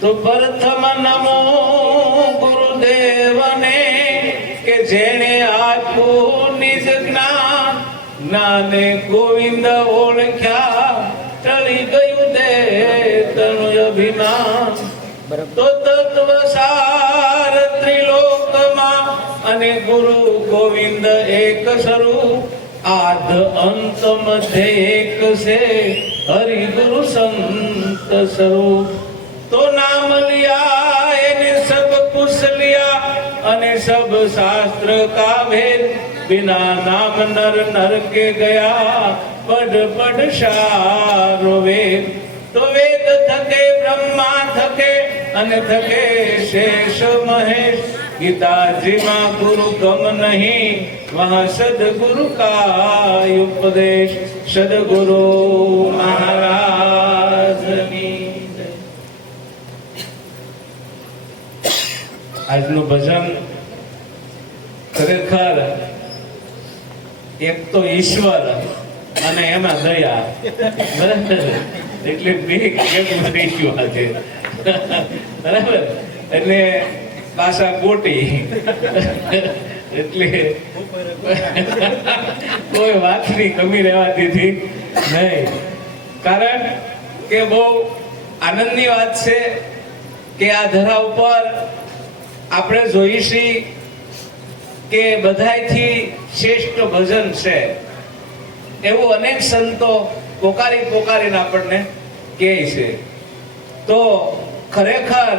તો પ્રથમ નમો ગુરુદેવને કે જેણે આપ્યું નિજ જ્ઞાન, જ્ઞાને ગોવિંદ ઓળખ્યા ટળી ગયું દે તણુ અભિમાન। તો તત્વ સાર ત્રિલોકમાં અને ગુરુ ગોવિંદ એક સ્વરૂપ, આદ અંત મધ્ય એક છે હરિ ગુરુ સંત સ્વરૂપ। તો નામ लिया એને સબ કુશ लिया અને સબ શાસ્ત્ર કા ભેદ, बिना नाम नर नर के गया पढ़ पढ़ सारो वेद। तो वेद थके ब्रह्मा थके અને થકે શેષ મહેશ, ગીતાજી માં ગુરુ ગમ નહીં વહાં સદગુરુ કા ઉપદેશ। સદગુરુ મહારાજની જય। આજનું ભજન ખરેખર એક તો ઈશ્વર અને એમાં દયા, બરાબર, એટલે બે કેમ થઈ ગયું આજે, બરાબર, એટલે પાછા કોટી, એટલે કોઈ વાતની કમી રહેવા દીધી નહીં। કારણ કે બહુ આનંદની વાત છે કે આ ધરા ઉપર આપણે જોઈશી કે બધાયથી શ્રેષ્ઠ ભજન છે એવું અનેક સંતો પોકારી પોકારીને આપણને કહે છે। તો ખરેખર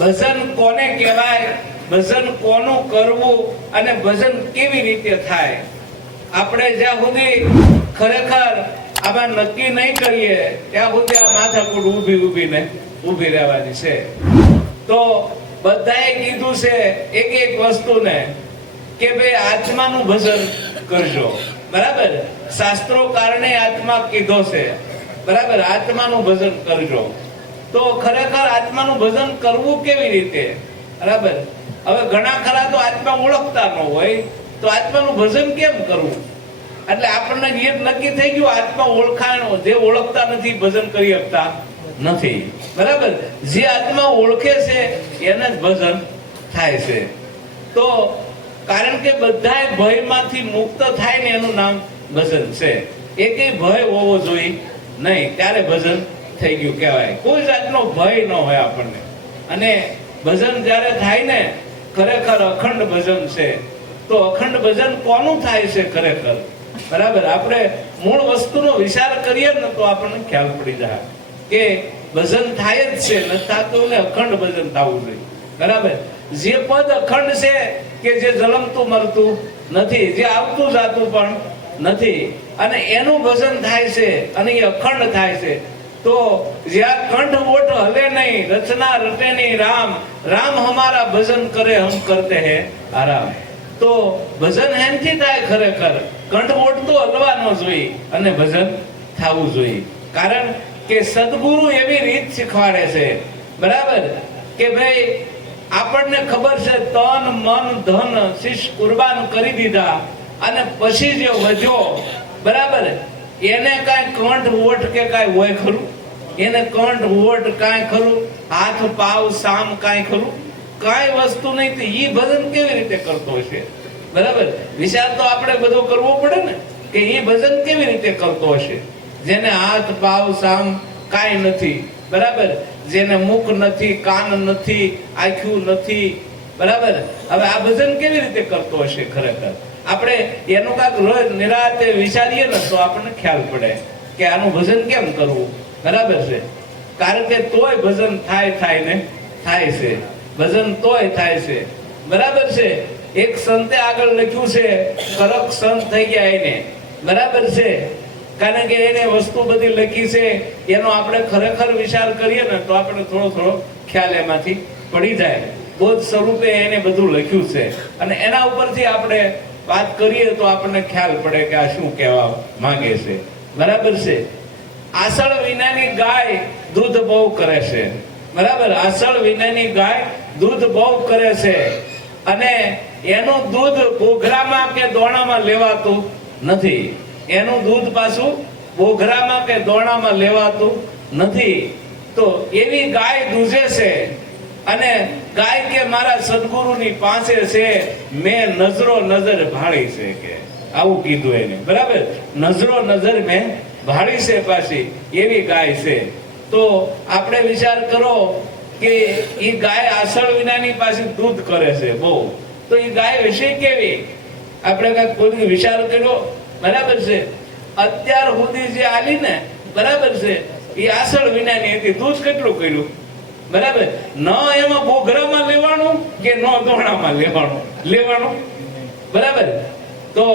ભજન કોને કહેવાય, ભજન કોનું કરવું અને ભજન કેવી રીતે થાય, આપણે જ્યાં સુધી ખરેખર આમાં નક્કી નહીં કરીએ ત્યાં સુધી આ માથાકૂટ ઊભી રહેવાની છે। તો બધાએ કીધું છે એક એક વસ્તુને કે ભાઈ આત્માનું ભજન કરજો, બરાબર, શાસ્ત્રો કારણે આત્મા કીધો છે, બરાબર, આત્માનું ભજન કરજો। તો ખરેખર આત્માનું ભજન કરવું કેવી રીતે, બરાબર, હવે ઘણા ખરા તો આત્મા ઓળખતા ન હોય તો આત્માનું ભજન કેમ કરવું, એટલે આપણને એ નક્કી થઈ ગયું આત્મા ઓળખાણ, જે ઓળખતા નથી ભજન કરી શકતા નથી, બરાબર, જે આત્મા ઓળખે છે એને જ ભજન થાય છે। તો કારણ કે બધાય ભયમાંથી મુક્ત થાય ને એનું નામ ભજન છે। એકેય ભય હોવો જોઈએ નહીં, ત્યારે ભજન થઈ ગયું કહેવાય। કોઈ જાતનો ભય ન હોય આપણને, અને ભજન જ્યારે થાય ને ખરેખર અખંડ ભજન છે। તો અખંડ ભજન કોનું થાય છે ખરેખર, બરાબર, આપણે મૂળ વસ્તુનો વિચાર કરીએ ને તો આપણને ખ્યાલ પડી જાય કે ભજન થાય જ છે, ન થતું ને અખંડ ભજન થવું જોઈએ, બરાબર। જે પદ અખંડ છે કે જે જલમતું મરતું નથી, જે આવતું જાતું પણ નથી, અને એનું ભજન થાય છે અને એ અખંડ થાય છે। તો જ્યાં કંઠ ઓઠ હલે નહીં, રચના રટે નહીં રામ, રામ હમારા ભજન કરે હમ કરતે હે આરામ। તો ભજન એમથી થાય ખરેખર, કંઠ ઓઠ તો હલવા ન જોઈએ અને ભજન થવું જોઈએ। કારણ કે સદગુરુ એવી રીત શીખવાડે છે, બરાબર, કે ભાઈ આપણને ખબર છે તન મન ધન શીશ કુરબાન કરી દીધા અને પછી જે વધ્યો, બરાબર, એને કાંઈ કંઠ ઓઠ કે કાંઈ હોય ખરું, એને કંઠ ઓઠ કાંઈ ખરું, હાથ પાવ સામ કાંઈ ખરું, કાંઈ વસ્તુ નહીં, તો ઈ ભજન કેવી રીતે કરતો હશે, બરાબર, વિચાર તો આપણે બધો કરવો પડે ને કે ઈ ભજન કેવી રીતે કરતો હશે, જેને હાથ પાવ સામ કાંઈ નથી, બરાબર, જેને મુખ નથી, કાન નથી, આંખું નથી, બરાબર, હવે આ ભજન કેવી રીતે કરતો હશે ખરેખર, આપણે એનું કાંઈક રોજ નિરાતે વિચારીએ ને તો આપણને ખ્યાલ પડે કે આનું ભજન કેમ કરવું, બરાબર છે। કારણ કે તોય ભજન થાય ને થાય છે, ભજન તોય થાય છે, બરાબર છે। એક સંતે આગળ લખ્યું છે કરક સંત થઈ ગયા એને, બરાબર છે, કારણ કે એને વસ્તુ બધી લખી છે એનો આપણે ખરેખર વિચાર કરીએ ને તો આપણે થોડો થોડો ખ્યાલ એમાંથી પડી જાય। બોધ સ્વરૂપે એને બધું લખ્યું છે અને એના ઉપરથી આપણે વાત કરીએ તો આપણને ખ્યાલ પડે કે આ શું કહેવા માંગે છે, બરાબર છે। આસળ વિનાની ગાય દૂધ બહુ કરે છે, બરાબર, આસળ વિનાની ગાય દૂધ બહુ કરે છે અને એનું દૂધ બોઘરામાં કે દોણામાં લેવાતું નથી, એનું દૂધ પાછું બોઘરામાં કે દોણામાં લેવાતું નથી। તો એવી ગાય દૂજે છે અને ગાય કે મારા સદગુરુની પાસે છે, મેં નજરો નજર ભાળી છે કે આવું કીધું એને, બરાબર. નજરો નજર મેં ભાળી છે પાછી, એવી ગાય છે. તો આપણે વિચાર કરો કે એ ગાય આસળ વિનાની પાસે દૂધ કરે છે બહુ, તો એ ગાય વિશે કેવી? આપણે કાંઈક કોઈ વિચાર કર્યો? બરાબર છે. અત્યાર સુધી જે આલી ને, બરાબર છે, એ આસળ વિનાની હતી. દૂધ કેટલું કર્યું? બરાબર. ન એમાં બોઘરામાં લેવાનું કે ન દોણામાં લેવાનું, બરાબર. તો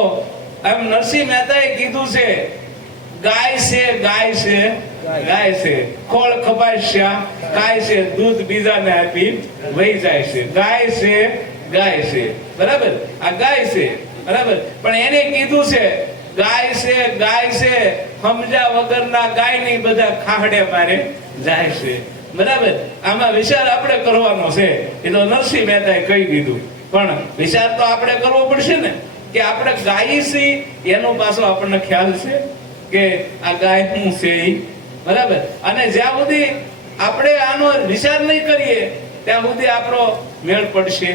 એમ નરસિંહ મહેતાએ કીધું છે, ગાય છે ગાય છે ગાય છે, ખોળ ખપાશ્યા ગાય છે, દૂધ બીજાને આપી વહી જાય છે. ગાય છે ગાય છે, બરાબર. આ ગાય છે, બરાબર. પણ એને કીધું છે ગાય છે ગાય છે, સમજા વગરના ગાય ની બધા ખાહડે મારે જાય છે, બરાબર. આમાં વિચાર આપણે કરવાનો છે. એ તો નરસિંહ મહેતાએ કહી દીધું, પણ વિચાર તો આપણે કરવો પડશે ને કે આપણે ગાય છીએ એનો પાછો આપણને ખ્યાલ છે કે આ ગાય શું છે, બરાબર. અને જ્યાં સુધી આપણે આનો વિચાર નહીં કરીએ ત્યાં સુધી આપણો મેળ પડશે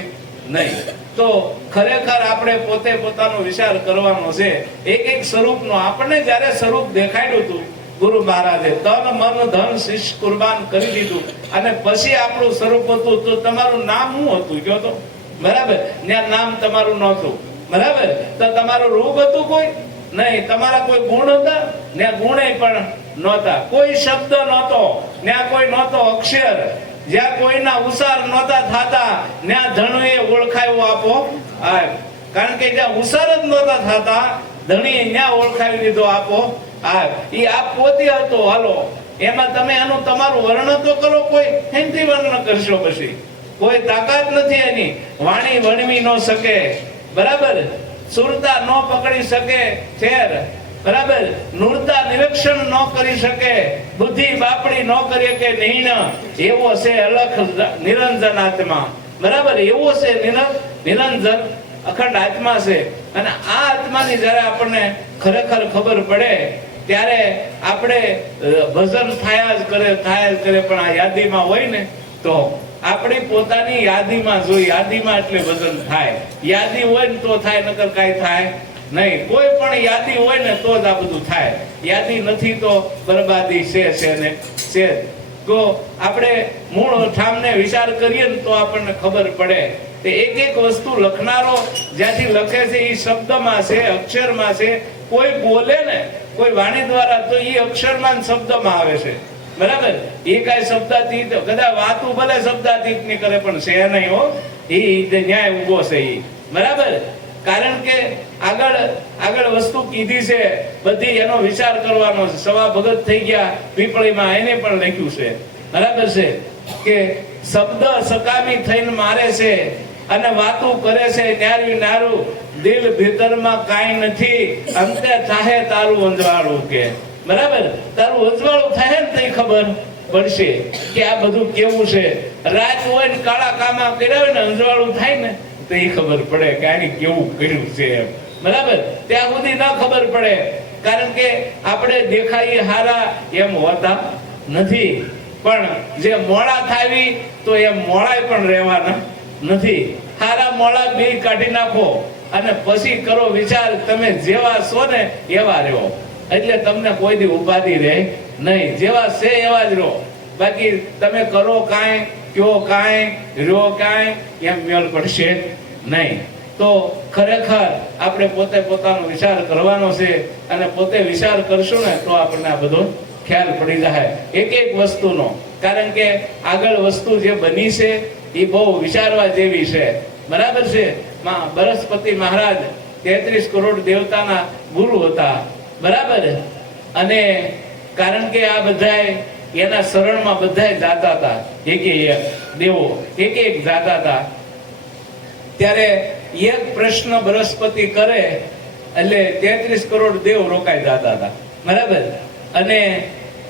નહીં. તો ખરેખર આપણે પોતે પોતાનો વિચાર કરવાનો છે. એક એક સ્વરૂપનો આપણને જ્યારે સ્વરૂપ દેખાડ્યું હતું ગુરુ મહારાજે, તન મન ધન શિષ્ય કુરબાન કરી દીધું, અને પછી આપણું સ્વરૂપ હતું. તો તમારું નામ શું હતું કયો તો? બરાબર. ત્યાં નામ તમારું નહોતું, બરાબર. તો તમારું રૂપ હતું કોઈ નહીં, તમારા કોઈ ગુણ હતા ને? ગુણે પણ નહોતા. કોઈ શબ્દ નહોતો, ત્યાં કોઈ નહોતો અક્ષર. જ્યાં કોઈના ઉસાર નહોતા થતા ત્યાં ધણીએ ઓળખાયું આપો આ, કારણ કે જ્યાં ઉસાર જ નહોતા થતા ધણીએ ત્યાં ઓળખાવી દીધો આપો આ. ઈ આપ પોતે હતો. હાલો, એમાં તમે એનું તમારું વર્ણન તો કરો. કોઈ હેમથી વર્ણન કરશો? પછી કોઈ તાકાત નથી એની. વાણી વણવી ન શકે, બરાબર. સુરતા ન પકડી શકે ફેર, બરાબર. નૂરતા નિરીક્ષણ ન કરી શકે, બુદ્ધિ બાપડી ન કરી કે નહીં. એવો છે અલખ નિરંજન આત્મા, બરાબર. એવો છે નિરંજન અખંડ આત્મા છે. અને આ આત્માની જયારે આપણને ખરેખર ખબર પડે ત્યારે આપણે ભજન થયા જ કરે. પણ આ યાદીમાં હોય ને તો આપણી પોતાની યાદીમાં જોઈ. યાદીમાં એટલે ભજન થાય. યાદી હોય ને તો થાય, નકર કાંઈ થાય નહીં. કોઈ પણ યાદી હોય ને તો જ આ બધું થાય. યાદી નથી તો બરબાદી છે ને છે. તો આપણે મૂળ ઠામને વિચાર કરીએ ને તો આપણને ખબર પડે કે એક એક વસ્તુ લખનારો જ્યાંથી લખે છે એ શબ્દમાં છે, અક્ષરમાં છે. કોઈ બોલે ને કોઈ વાણી દ્વારા તો એ અક્ષરમાં શબ્દમાં આવે છે, બરાબર. એ કઈ શબ્દાતીત કદાચ વાતું ભલે શબ્દાતીત ની કરે પણ છે નહીં હો. એ ન્યાય ઉભો છે એ, બરાબર. કારણ કે આગળ વસ્તુ કીધી છે બધી, એનો વિચાર કરવાનો છે. સવા ભગત થઈ ગયા પીપળીમાં, એને પણ લખ્યું છે, બરાબર છે કે શબ્દ સકામી થઈને મારે છે અને વાતું કરે છે ન્યારું નારું, દિલ ભીતરમાં કાંઈ નથી, અંતે થાહે તારું અંજવાળું કે, બરાબર. તારું અજવાળું થાય ને તો ખબર પડશે કે આ બધું કેવું છે. રાત હોય ને કાળા કામા કર્યા હોય ને અંજવાળું થાય ને તો એ ખબર પડે કે આની કેવું કર્યું છે એમ, બરાબર. ત્યાં સુધી ન ખબર પડે, કારણ કે આપણે દેખાઈએ હારા એમ હોતા નથી. પણ જે મોડા થાવી તો એમ મોડાય પણ રહેવાના નથી. હારા મોડા બે કાઢી નાખો અને પછી કરો વિચાર. તમે જેવા છો ને એવા રહો, એટલે તમને કોઈ દી ઉપાધિ રહે નહીં. જેવા છે એવા જ રહો. બાકી તમે કરો કાંઈ, કયો કાંઈ, રહ્યો કાંઈ, એમ મેળ પડશે નહીં. તો ખરેખર આપણે પોતે પોતાનો વિચાર કરવાનો છે, અને પોતે વિચાર કરશું ને તો આપણને આ બધો ખ્યાલ પડી જાય એક એક વસ્તુનો. કારણ કે આગળ વસ્તુ જે બની છે એ બહુ વિચારવા જેવી છે, બરાબર છે. બૃહસ્પતિ મહારાજ 33 કરોડ દેવતાના ગુરુ હતા, બરાબર. અને કારણ કે આ બધાય એના શરણમાં બધાય જાતા હતા, એક દેવો એક જાતા હતા. ત્યારે એક પ્રશ્ન બૃહસ્પતિ કરે એટલે 33 કરોડ દેવ રોકાઈ જતા હતા, બરાબર. અને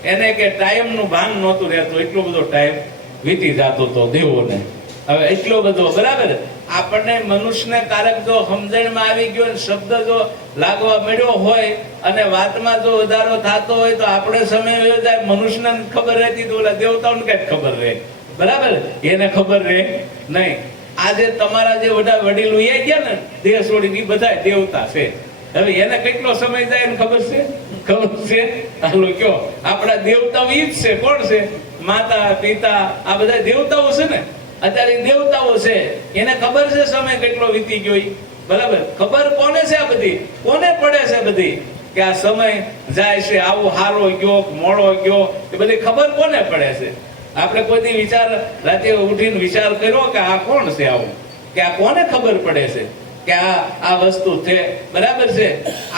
એને કે ટાઈમ નું ભાન નહોતું રહેતું, એટલો બધો ટાઈમ વીતી જતો હતો દેવોને. હવે એટલો બધો બરાબર આપણને મનુષ્યને કારક જો સમજણમાં આવી ગયો ને શબ્દ જો લાગવા મળ્યો હોય અને વાતમાં જો વધારો થતો હોય તો આપણે સમય વયો જાય. મનુષ્યને ખબર રહેતી તો ઓલા દેવતાઓને કઈ ખબર રહે? બરાબર, એને ખબર રહે નહીં. આજે તમારા જે વડીલો એ ગયા ને દેહ છોડી, બધા દેવતા છે. હવે એને કેટલો સમય જાય એને ખબર છે? ખબર છે? હાલો કયો, આપણા દેવતાઓ ઈ જ છે. કોણ છે? માતા પિતા, આ બધા દેવતાઓ છે ને. અત્યારે દેવતાઓ છે, એને ખબર છે સમય કેટલો વીતી ગયો. બરાબર, ખબર કોને છે? આ બધી કોને પડે છે? બધી કે આ સમય જાય છે, આવો હારો ગયો મોડો ગયો, એ બધી ખબર કોને પડે છે? આપણે કોઈ વિચાર રાતે ઉઠીને વિચાર કર્યો કે આ કોણ છે આવું, કે આ કોને ખબર પડે છે કે આ વસ્તુ છે? બરાબર છે,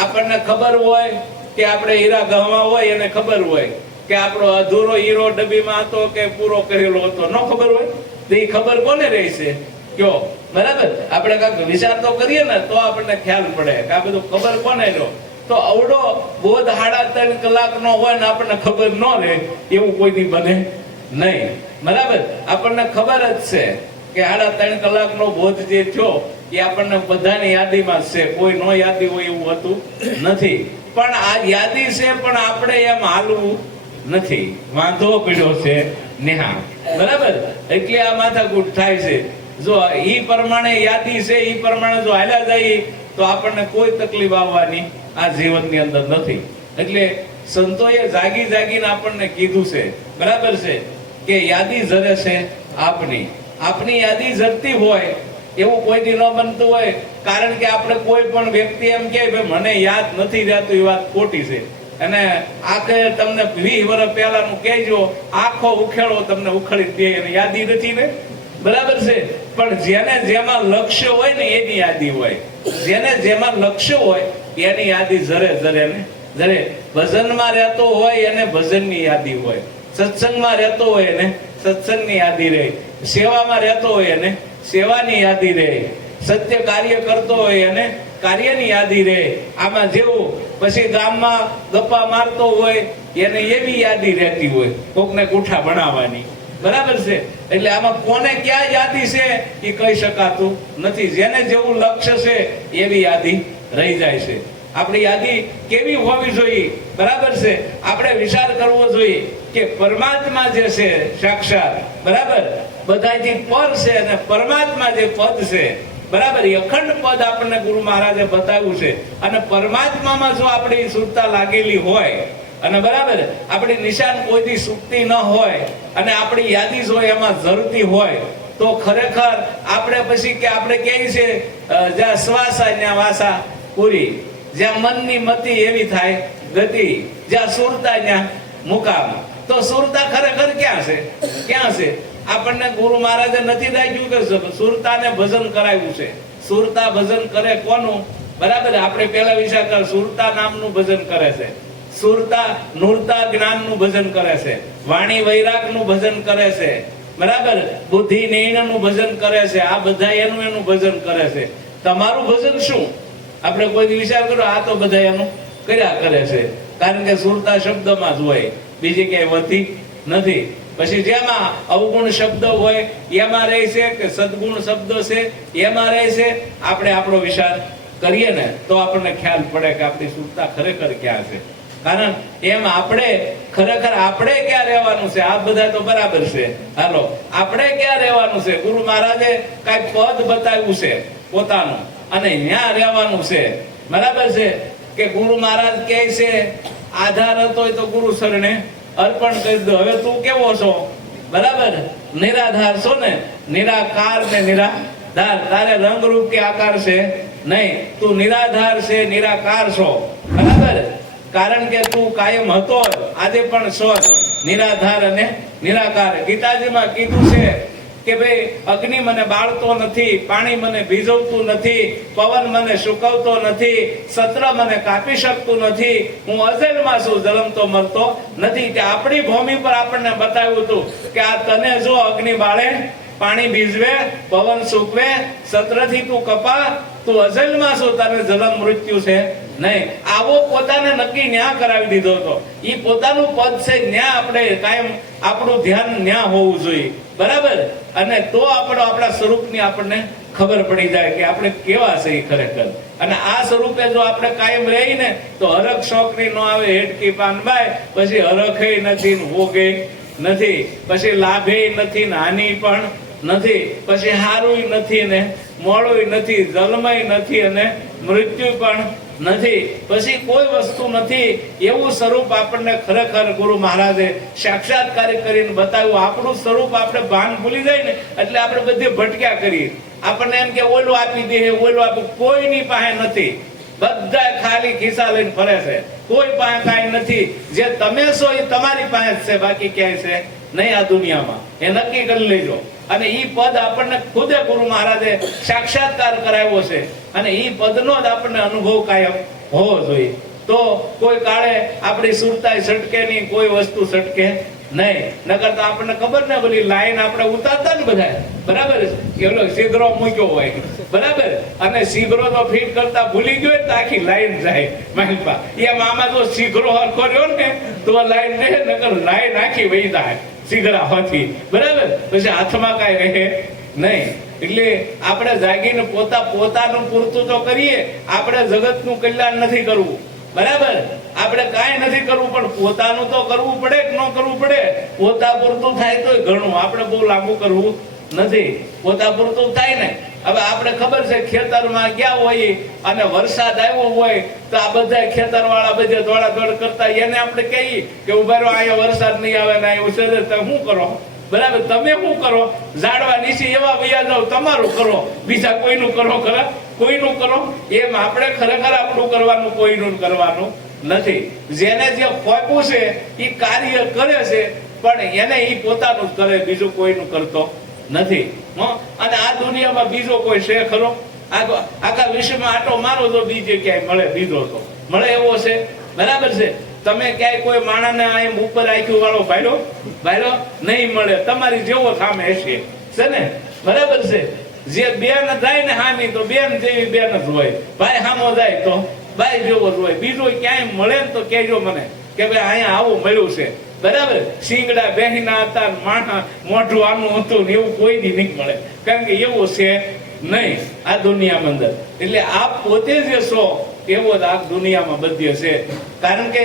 આપણને ખબર હોય કે આપણે હીરા ગહવા હોય એને ખબર હોય કે આપણો અધૂરો હીરો ડબ્બીમાં હતો કે પૂરો કરેલો હતો, ન ખબર હોય તો એ ખબર કોને રહી છે? કયો બરાબર, આપણે કાંઈક વિચાર તો કરીએ ને તો આપણને ખ્યાલ પડે કે આ બધું ખબર કોને રહ્યો. તો અવડો બોધ 3.5 કલાકનો હોય ને આપણને ખબર ન રહે એવું કોઈ દી બને નહીં. બરાબર, આપણને ખબર જ છે કે 3.5 કલાકનો બોધ જે થયો એ આપણને બધાની યાદીમાં છે, કોઈ નો યાદી હોય એવું હતું નથી. પણ આ યાદી છે, પણ આપણે એમ હાલવું નથી. વાંધો પડ્યો છે નેહા. બરાબર, એટલે આ માથાકૂટ થાય છે. જો ઈ પ્રમાણે યાદી છે, ઈ પ્રમાણે જો હાલ્યા જાય તો આપણને કોઈ તકલીફ આવવાની આ જીવનની અંદર નથી. એટલે સંતોએ જાગી જાગીને આપણને કીધું છે, બરાબર છે, કે યાદી જરે છે આપની યાદી જરતી હોય એવું કોઈથી ન બનતું હોય. કારણ કે આપણે કોઈ પણ વ્યક્તિ એમ કે મને યાદ નથી રહેતું, એ વાત ખોટી છે. અને આખે તમને 20 વર્ષ પહેલાનું કહેજો, આખો ઉખેડો તમને ઉખેડી દે, એને યાદી નથી ને. બરાબર છે, પણ જેને જેમાં લક્ષ્ય હોય ને એની યાદી હોય. જેને જેમાં લક્ષ્ય હોય એની યાદી જરે ને ભજનમાં રહેતો હોય એને ભજનની યાદી હોય, સત્સંગમાં રહેતો હોય એને સત્સંગની યાદી રહે, સેવામાં રહેતો હોય એને સેવાની યાદી રહે, સત્ય કાર્ય કરતો હોય એને કાર્યની યાદી રહે. આમાં જેવું પછી ગામમાં ગપ્પા મારતો હોય એને એવી યાદી રહેતી હોય, કોકને ગુઠા બનાવવાની. બરાબર છે, એટલે આમાં કોને ક્યાં યાદી છે એ કહી શકાતું નથી. જેને જેવું લક્ષ્ય છે એવી યાદી રહી જાય છે. આપણી યાદી કેવી હોવી જોઈએ? બરાબર છે, આપણે વિચાર કરવો જોઈએ કે પરમાત્મા જે છે સાક્ષાત, બરાબર, બધાથી પર છે, અને પરમાત્મા જે પદ છે, બરાબર, એ અખંડ પદ આપણને ગુરુ મહારાજે બતાવ્યું છે. અને પરમાત્મામાં જો આપણી સુરતા લાગેલી હોય અને બરાબર આપણી નિશાન કોઈથી સુકતી ન હોય અને આપણી યાદી જો એમાં જરૂરતી હોય તો ખરેખર આપણે પછી કે આપણે કહે છે જ્યાં શ્વાસા ત્યાં વાસા પૂરી, જ્યાં મનની મતિ એવી થાય ગતિ, જ્યાં સુરતા ત્યાં મુકામ. તો સુરતા ખરેખર ક્યાં છે? આપણને ગુરુ મહારાજે નથી દાખ્યું કે સુરતાને ભજન કરાવ્યું છે. સુરતા ભજન કરે કોનું? બરાબર, આપણે પેલા વિચાર કર, સુરતા નામનું ભજન કરે છે, સુરતા નૂરતા જ્ઞાનનું ભજન કરે છે, વાણી વૈરાગનું ભજન કરે છે, બરાબર, બુદ્ધિ નિર્ણયનું ભજન કરે છે. આ બધા એનું ભજન કરે છે. તમારું ભજન શું? આપણે કોઈ વિચાર કરો, આ તો બધા એનું કર્યા કરે છે. કારણ કે સુરતા શબ્દમાં જ હોય, બીજી ક્યાંય હોતી નથી. પછી જેમાં અવગુણ શબ્દ હોય એમાં રહે છે કે સદગુણ શબ્દ છે એમાં રહે છે. આપણે આપણો વિચાર કરીએ ને તો આપણને ખ્યાલ પડે કે આપણી સુરતા ખરેખર ક્યાં છે. કારણ એમ આપણે ખરેખર આપણે ક્યાં રહેવાનું છે? આ બધા તો બરાબર છે, હાલો આપણે ક્યાં રહેવાનું છે? ગુરુ મહારાજે કઈ પદ બતાવ્યું છે પોતાનું અને ત્યાં રહેવાનું છે. બરાબર છે કે ગુરુ મહારાજ કહે છે આધાર હતો તો ગુરુ શરણે અર્પણ કરી દો. હવે તું કેવો છો? બરાબર, નિરાધાર છો ને, નિરાકાર ને નિરાધાર. તારે રંગ રૂપ કે આકાર છે નહીં, તું નિરાધાર છે, નિરાકાર છો. બરાબર, કારણ કે તું કાયમ હતો, આજે પણ છો, નિરાધાર અને નિરાકાર. ગીતાજીમાં કીધું છે કે ભાઈ અગ્નિ મને બાળતો નથી, પાણી મને ભીજવતું નથી, પવન મને સુકવતો નથી, સત્ર મને કાપી શકતું નથી, હું અજલમાં છું, જન્મતો મરતો નથી. કે આપણી ભૂમિ પર આપણને બતાવ્યું હતું કે આ તને જો અગ્નિ બાળે, પાણી ભીજવે, પવન સૂકવે, સત્રથી તું કપા, તું અજલમાં છું, તને જન્મ મૃત્યુ છે નહીં. આવો પોતાને નક્કી ન્યા કરાવી દીધો હતો. ઈ પોતાનું પદ છે, ન્યા આપણે કાયમ આપણું ધ્યાન ન્યા હોવું જોઈએ, બરાબર. અને તો આપણા સ્વરૂપની આપણને ખબર પડી જાય કે આપણે કેવા છે ખરેખર. અને આ સ્વરૂપે જો આપણે કાયમ રહીને તો હરખ શોખની ન આવે હેડકી પાનબાઈ, પછી હરખે નથી ને ભોગે નથી, પછી લાભે નથી ને હાનિ પણ નથી, પછી હારું નથી ને મોડું નથી, જન્મય નથી અને મૃત્યુ પણ નથી, પછી કોઈ વસ્તુ નથી. એવું સ્વરૂપ આપણને ખરેખર ગુરુ મહારાજે સાક્ષાત્કાર કરીને બતાવ્યું. આપણું સ્વરૂપ આપણે ભાન ભૂલી જાય ને એટલે આપણે બધે ભટક્યા કરીએ. આપણને એમ કે ઓલું આપી દે, ઓલું આપી, કોઈની પાસે નથી. બધા ખાલી ખિસ્સા લઈને ફરે છે, કોઈ પાસે કાંઈ નથી. જે તમે છો એ તમારી પાસે જ છે, બાકી ક્યાંય છે નહીં આ દુનિયામાં. એ નક્કી કરી લેજો. અને ઈ પદ આપણને ખુદે ગુરુ મહારાજે સાક્ષાત્કાર કરાવ્યો છે, અને ઈ પદનો જ આપણને અનુભવ કાયમ હોવો જોઈએ. તો કોઈ કાળે આપણી સુરતાઈ સટકે નહીં, કોઈ વસ્તુ સટકે નહીં. નકર તો આપણને ખબર ને બોલી લાઈન આપણે ઉતારતા ને બધા, બરાબર છે, એલો સીધરો મૂક્યો હોય, બરાબર. અને સીધરો તો ફીટ કરતા ભૂલી ગયો તો આખી લાઈન જાય મહેલપા. એમ આમાં જો સીધરો હરખો રહ્યો ને તો લાઈન રહે, નકર લાઈન આખી વહી જાય સીધરા હોતી, બરાબર. પછી હાથમાં કાંઈ રહે નહીં. એટલે આપણે જાગીને પોતાનું પૂરતું તો કરીએ. આપણે જગતનું કલ્યાણ નથી કરવું, બરાબર. આપણે કાંઈ નથી કરવું, પણ પોતાનું તો કરવું પડે કે ન કરવું પડે. પોતા પૂરતું થાય તો ઘણું, આપણે બહુ લાંબુ કરવું નથી. પોતા પૂરતું થાય ને. હવે આપણે ખબર છે ખેતરમાં ગયા હોય અને વરસાદ આવ્યો હોય તો આ બધા ખેતર વાળા બધે દોડાદોડ કરતા, એને આપણે કહીએ કે ઉભા રહો, અહીંયા વરસાદ નહીં આવે ને એવું છે, તમે શું કરો, બરાબર. તમે શું કરો, ઝાડવા નીચે એવા વૈયા જાવ, તમારું કરો, બીજા કોઈનું કરો, ખરા કોઈનું કરો. એમ આપણે ખરેખર આપણું કરવાનું, કોઈનું કરવાનું નથી. જેને જે ખોપ્યું છે એ કાર્ય કરે છે, પણ એને એ પોતાનું જ કરે, બીજું કોઈનું કરતો નથી. અને આ દુનિયામાં બીજો કોઈ છે ખરો? આખા વિશ્વમાં આટો મારો તો બીજે ક્યાંય મળે, બીજો તો મળે એવો છે, બરાબર છે. તમે ક્યાંય કોઈ માણસને એમ ઉપર આખ્યું વાળો ભાઈરો નહીં મળે. તમારી જેવો સામે હશે, છે ને, બરાબર છે. જે બેન જાય ને હામી તો બેન જેવી બેન જ હોય, ભાઈ હામો જાય તો ભાઈ જેવો જ હોય. બીજો ક્યાંય મળે ને તો કહેજો મને કે ભાઈ અહીંયા આવું મળ્યું છે, બરાબર. શીંગડા બેહીના હતા, માણા મોઢું આનું હતું ને એવું કોઈ દી નહીં મળે, કારણ કે એવું છે નહીં આ દુનિયામાં અંદર. એટલે આપ પોતે જે છો એવો જ આ દુનિયામાં બધે છે. કારણ કે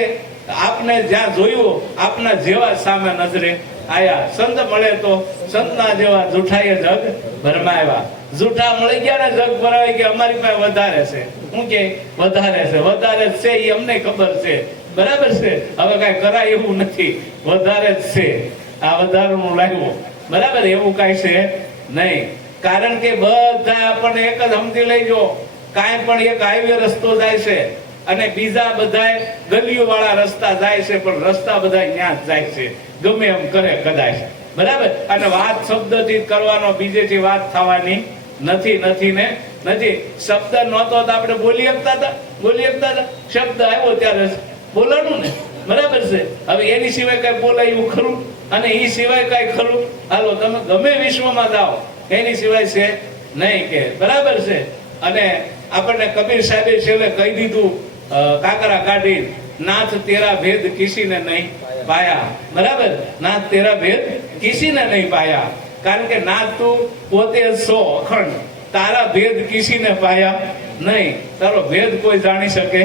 આપને જ્યાં જોયું આપના જેવા સામે નજરે આયા. સંત મળે તો સંતના જેવા જૂઠાએ જગ ભરમાવ્યા. જૂઠા મળી ગયા ને જગ ભરાવી કે અમારી પાસે વધારે છે. શું કે વધારે છે એ અમને ખબર છે, બરાબર છે. હવે કઈ કરાય એવું નથી, વધારે જ છે. આ વધારાનું લાગ્યું, બરાબર. એવું કઈ છે નહીં. કારણ કે બધા આપણને એક જ સમજી લેજો, કાંઈ પણ એક હાઈવે રસ્તો જાય છે અને બીજા બધા ગલીઓ વાળા રસ્તા જાય છે, પણ રસ્તા બધા ત્યાં જ જાય છે, ગમે એમ કરે કદાચ, બરાબર. અને વાત શબ્દથી કરવાનો, બીજેથી વાત થવાની નથી. શબ્દ નહોતો તો આપણે બોલી શકતા હતા. શબ્દ આવ્યો ત્યારે બોલવાનું ને, બરાબર છે. હવે એની સિવાય કઈ બોલાયું ખરું? અને એ સિવાય કઈ ખરું? હાલો તમે ગમે વિશ્વમાં જાઓ, એની સિવાય છે નહીં કે, બરાબર છે. અને આપણને કબીર સાહેબે છેલ્લે કહી દીધું કાકરા કાઢી, નાથ તેરા ભેદ કિસીને નહીં પાયા, બરાબર. નાથ તેરા ભેદ કિસીને નહીં પાયા. કારણ કે નાથ તું પોતે છો અખંડ, તારા ભેદ કિસીને પાયા નહીં. તારો ભેદ કોઈ જાણી શકે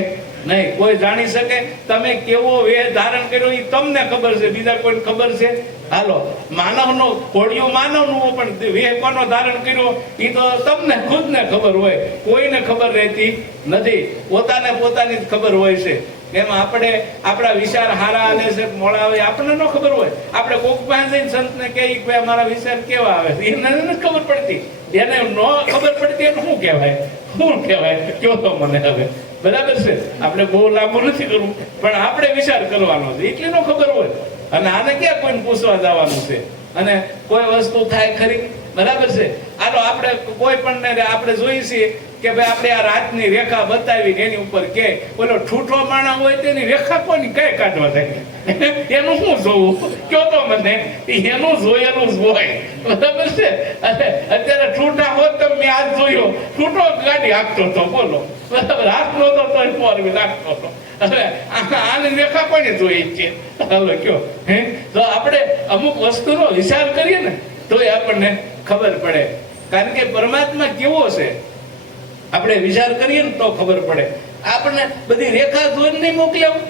નહીં, કોઈ જાણી શકે. તમે કેવો વેહ ધારણ કર્યો એ તમને ખબર છે, બીજા કોઈને ખબર છે? હાલો, માનવનો ઘોડિયો માનવનો, પણ વેહ કોનો ધારણ કર્યો એ તો તમને ખુદને ખબર હોય, કોઈને ખબર રહેતી નથી. પોતાની જ ખબર હોય છે. એમ આપણે આપણા વિચાર હારા આવે છે મોડા આવે આપણને ન ખબર હોય. આપણે કોક પાસે જઈને સંતને કહીએ કે મારા વિચાર કેવા આવે છે, એને નથી ખબર પડતી. એને ન ખબર પડતી એને શું કહેવાય કયો તો મને હવે, બરાબર છે. આપણે બહુ લાંબુ નથી કરવું, પણ આપણે વિચાર કરવાનો છે, એટલી ન ખબર હોય. અને આને ક્યાં કોઈને પૂછવા જવાનું છે? અને કોઈ વસ્તુ થાય ખરી, બરાબર છે. આનો આપણે કોઈ પણ આપણે જોઈએ છીએ કે ભાઈ આપણે આ રાતની રેખા બતાવી એની ઉપર કે ઓલો ઠૂઠો માણા હોય તેની રેખા કોની કઈ કાઢવા થાય એનું શું જોવું કયો તો મને એનું જોયેલું જ હોય બરાબર છે અત્યારે ઠૂઠા હોત તો મેં આજ જોયો ઠૂઠો ગાડી હાંકતો હતો બોલો બરાબર હાથ નહોતો તો ફોરવી રાખતો હતો હવે આની રેખા કોને જોઈ છે હવે કયો હે તો આપણે અમુક વસ્તુનો વિચાર કરીએ ને તો આપણને ખબર પડે કારણ કે પરમાત્મા કેવો છે આપણે વિચાર કરીએ ને તો ખબર પડે આપણને બધી રેખા જોઈને નહીં મોકલ્યા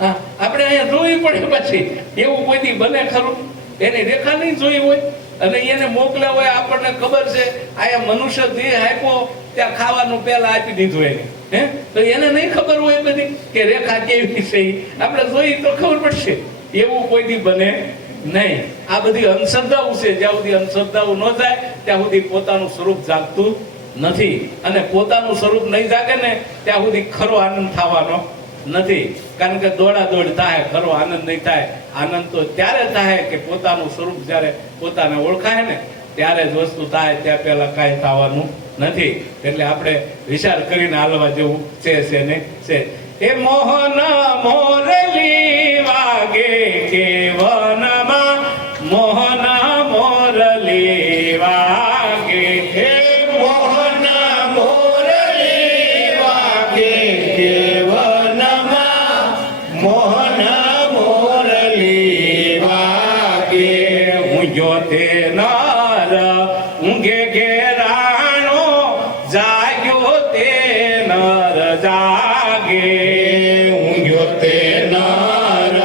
હા આપણે અહીંયા જોવી પડે પછી એવું કોઈ દી બને ખરું એની રેખા નહીં જોઈ હોય અને એને મોકલ્યા હોય આપણને ખબર છે અહીંયા મનુષ્ય દેહ આપ્યો ત્યાં ખાવાનું પહેલા આપી દીધું એને હે તો એને નહીં ખબર હોય બધી કે રેખા કેવી છે આપણે જોઈ તો ખબર પડશે એવું કોઈ દી બને નહીં આ બધી અંધશ્રદ્ધાઓ છે જ્યાં સુધી અંધશ્રદ્ધાઓ ન થાય ત્યાં સુધી પોતાનું સ્વરૂપ જાગતું નથી અને પોતાનું સ્વરૂપ નહીં જાગે ને ત્યાં સુધી ખરો આનંદ થવાનો નથી કારણ કે દોડા દોડ થાય ખરો આનંદ નહીં થાય આનંદ તો ત્યારે થાય કે પોતાનું સ્વરૂપ જ્યારે પોતાને ઓળખાય ને ત્યારે જ વસ્તુ થાય ત્યાં પહેલા કાંઈ થવાનું નથી એટલે આપણે વિચાર કરીને હાલવા જેવું છે ને છે એ મોહન મોરલી વાગે કેવનમાં મોહન મોરલી વાગે હે મોહન મોરલી વાગે કેવનમાં મોહન મોરલી વાગે હું જોતે નર ઊંઘે ઘેરાણો જાગ્યો તે નર જાગે ઊંઘ્યો તે નર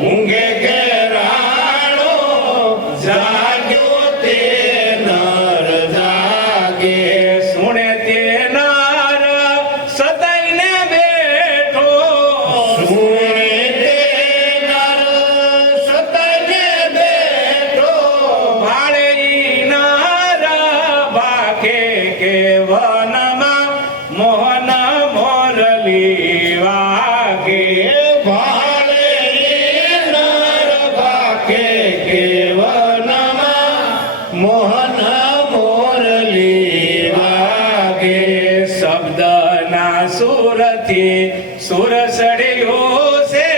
ઊંઘે ઘેરાણો જાગ્યો તે નર જાગે સુણે તે નર સદાઈને બેઠો સુણે તે નર સદાઈને બેઠો ભાળે ઈ નર ભાગે કેવનમાં મોહન મોરલી વાગે ભાળે ઈ નર ભાગે કેવનમાં મોહન મોરલી વાગે શબ્દના સુરથી સુર સડ્યો છે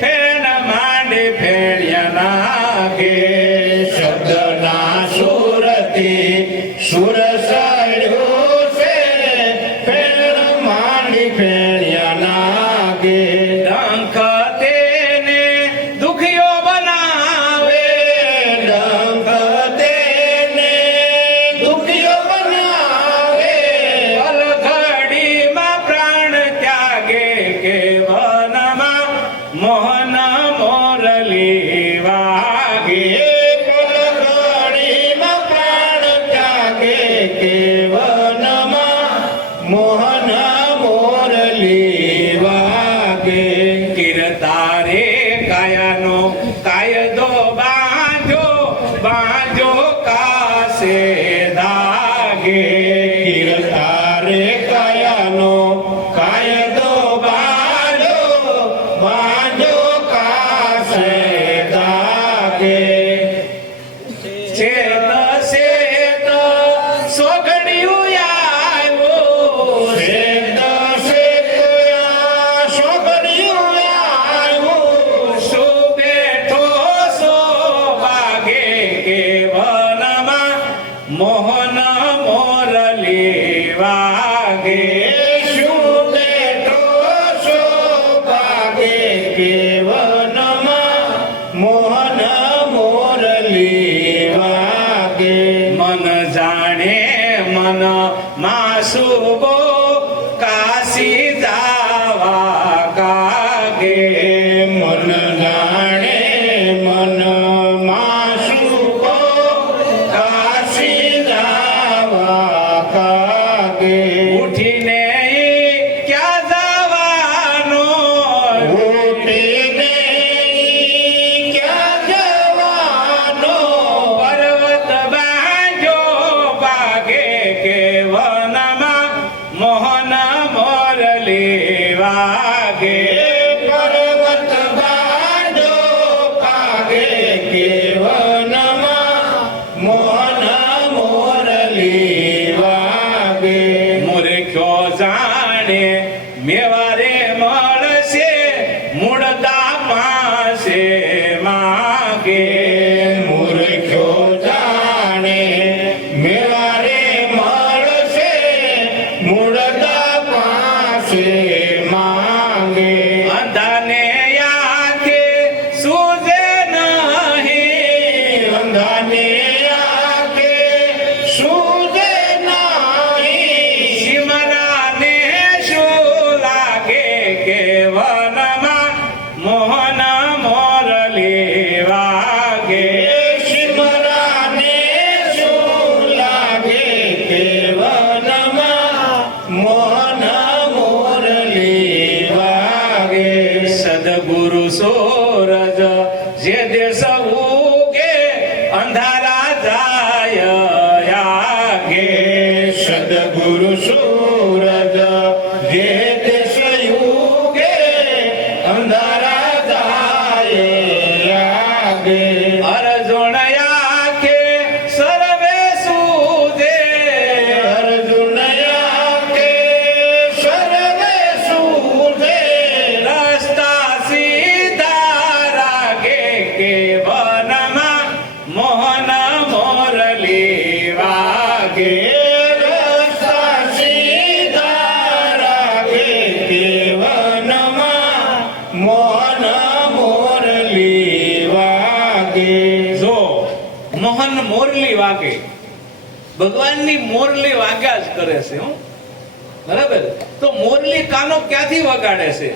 ફેણ માંડે ફેણ્યા નાગે શબ્દના સુરથી સુર સડ્યો છે ફેણ માંડી ફેણ્યા નાગે ડંખ તેને દુખિયો બનાવે ડંખ તેને દુખિયો બનાવે અલઘડીમાં પ્રાણ ત્યાગે કેવનમાં મોહન મોરલી વાગે અલઘડીમાં પ્રાણ ત્યાગે કેવનમાં મોહન મોરલી વાગે કીર્તારે કાયાનો કાયદો બાંધો બાંધો કાસે દાગે કીર્તારે કાયાનો કાયદો બાંધો બાંધો કાસે દાગે ચેત ચેત સોગડિયું આવ્યો ચેત ચેત સોગડિયું આવ્યો સો બેઠો સો વાગે કેવનમાં મોહન મોરલી વાગે શું બેઠો સો વાગે કે મૂળતા પાસે માગે મૂર્ખ્યો જાણે મેળા રે મળશે મૂળતા પાસે માંગે અંધાને આંખે સૂઝે નહીં અંધાને આંખે સૂઝે નહીં સિમરાને શું લાગે કે વનમાં મોહન મોરલી વાગે શિવરાને શું લાગે કે વનમાં મોહન મોરલી વાગે સદગુરુ સૂરજ જે દેશ ઉગે અંધારા જાય આગે સદગુરુ સૂરજ જે દેશ યુગે અંધારા જાય આગે અર્જુન આંખે સર્વે સૂજે અર્જુન આંખે સર્વે સૂઝે રસ્તા સીધા રાગે કે વનમાં મોહન મોરલી વાગે રસ્તા સીધા રાગે કેવનમાં મોહન મોરલી વાગે જો મોહન મોરલી વાગે ભગવાનની મોરલી વાગ્યા જ કરે છે હો બરાબર તો મોરલી કાનો ક્યાંથી વગાડે છે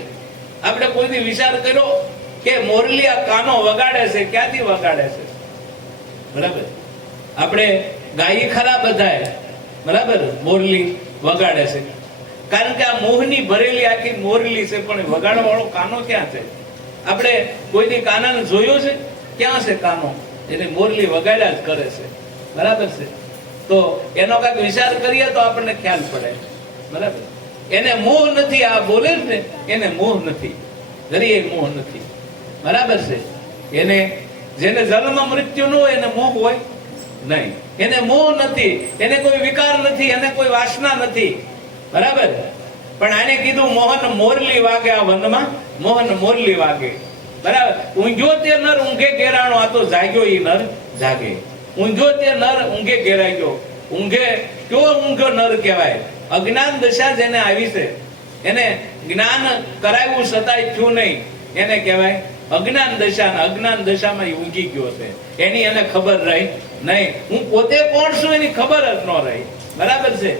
આપણે કોઈ દી વિચાર કર્યો કે મોરલી આ કાનો વગાડે છે ક્યાંથી વગાડે છે બરાબર આપણે ગાઈ ખરા બધાય બરાબર મોરલી વગાડે છે કારણ કે આ મોહની ભરેલી આખી મોરલી છે પણ વગાડવા વાળો કાનો ક્યાં છે આપણે કોઈ દી કાનાને જોયો છે ક્યાં છે કાનો એને મોરલી વગાડ્યા જ કરે છે બરાબર છે તો એનો કાંઈક વિચાર કરીએ તો આપણને ખ્યાલ પડે બરાબર એને મોહ નથી આ બોલે છે ને એને મોહ નથી જરીએ મોહ નથી બરાબર છે એને જેને જન્મ મૃત્યુ ન હોય એને મોહ હોય નહીં એને મોહ નથી એને કોઈ વિકાર નથી એને કોઈ વાસના નથી બરાબર પણ આને કીધું મોહન મોરલી વાગે આ વનમાં મોહન મોરલી વાગે બરાબર ઊંઘ્યો તે નર ઊંઘે ઘેરાણો આ તો જાગ્યો ઈ નર જાગે ઊંઘ્યો તે નર ઊંઘે ઘેરાઈ ગયો ઊંઘે કયો ઊંઘ્યો નર કહેવાય અજ્ઞાન દશા જેને આવી છે એને જ્ઞાન કરાવ્યું છતાંય થયું નહીં એને કહેવાય અજ્ઞાન દશા અજ્ઞાન દશામાં ઈ ઊંઘી ગયો છે એની એને ખબર રહી નહીં હું પોતે કોણ છું એની ખબર જ ન રહી બરાબર છે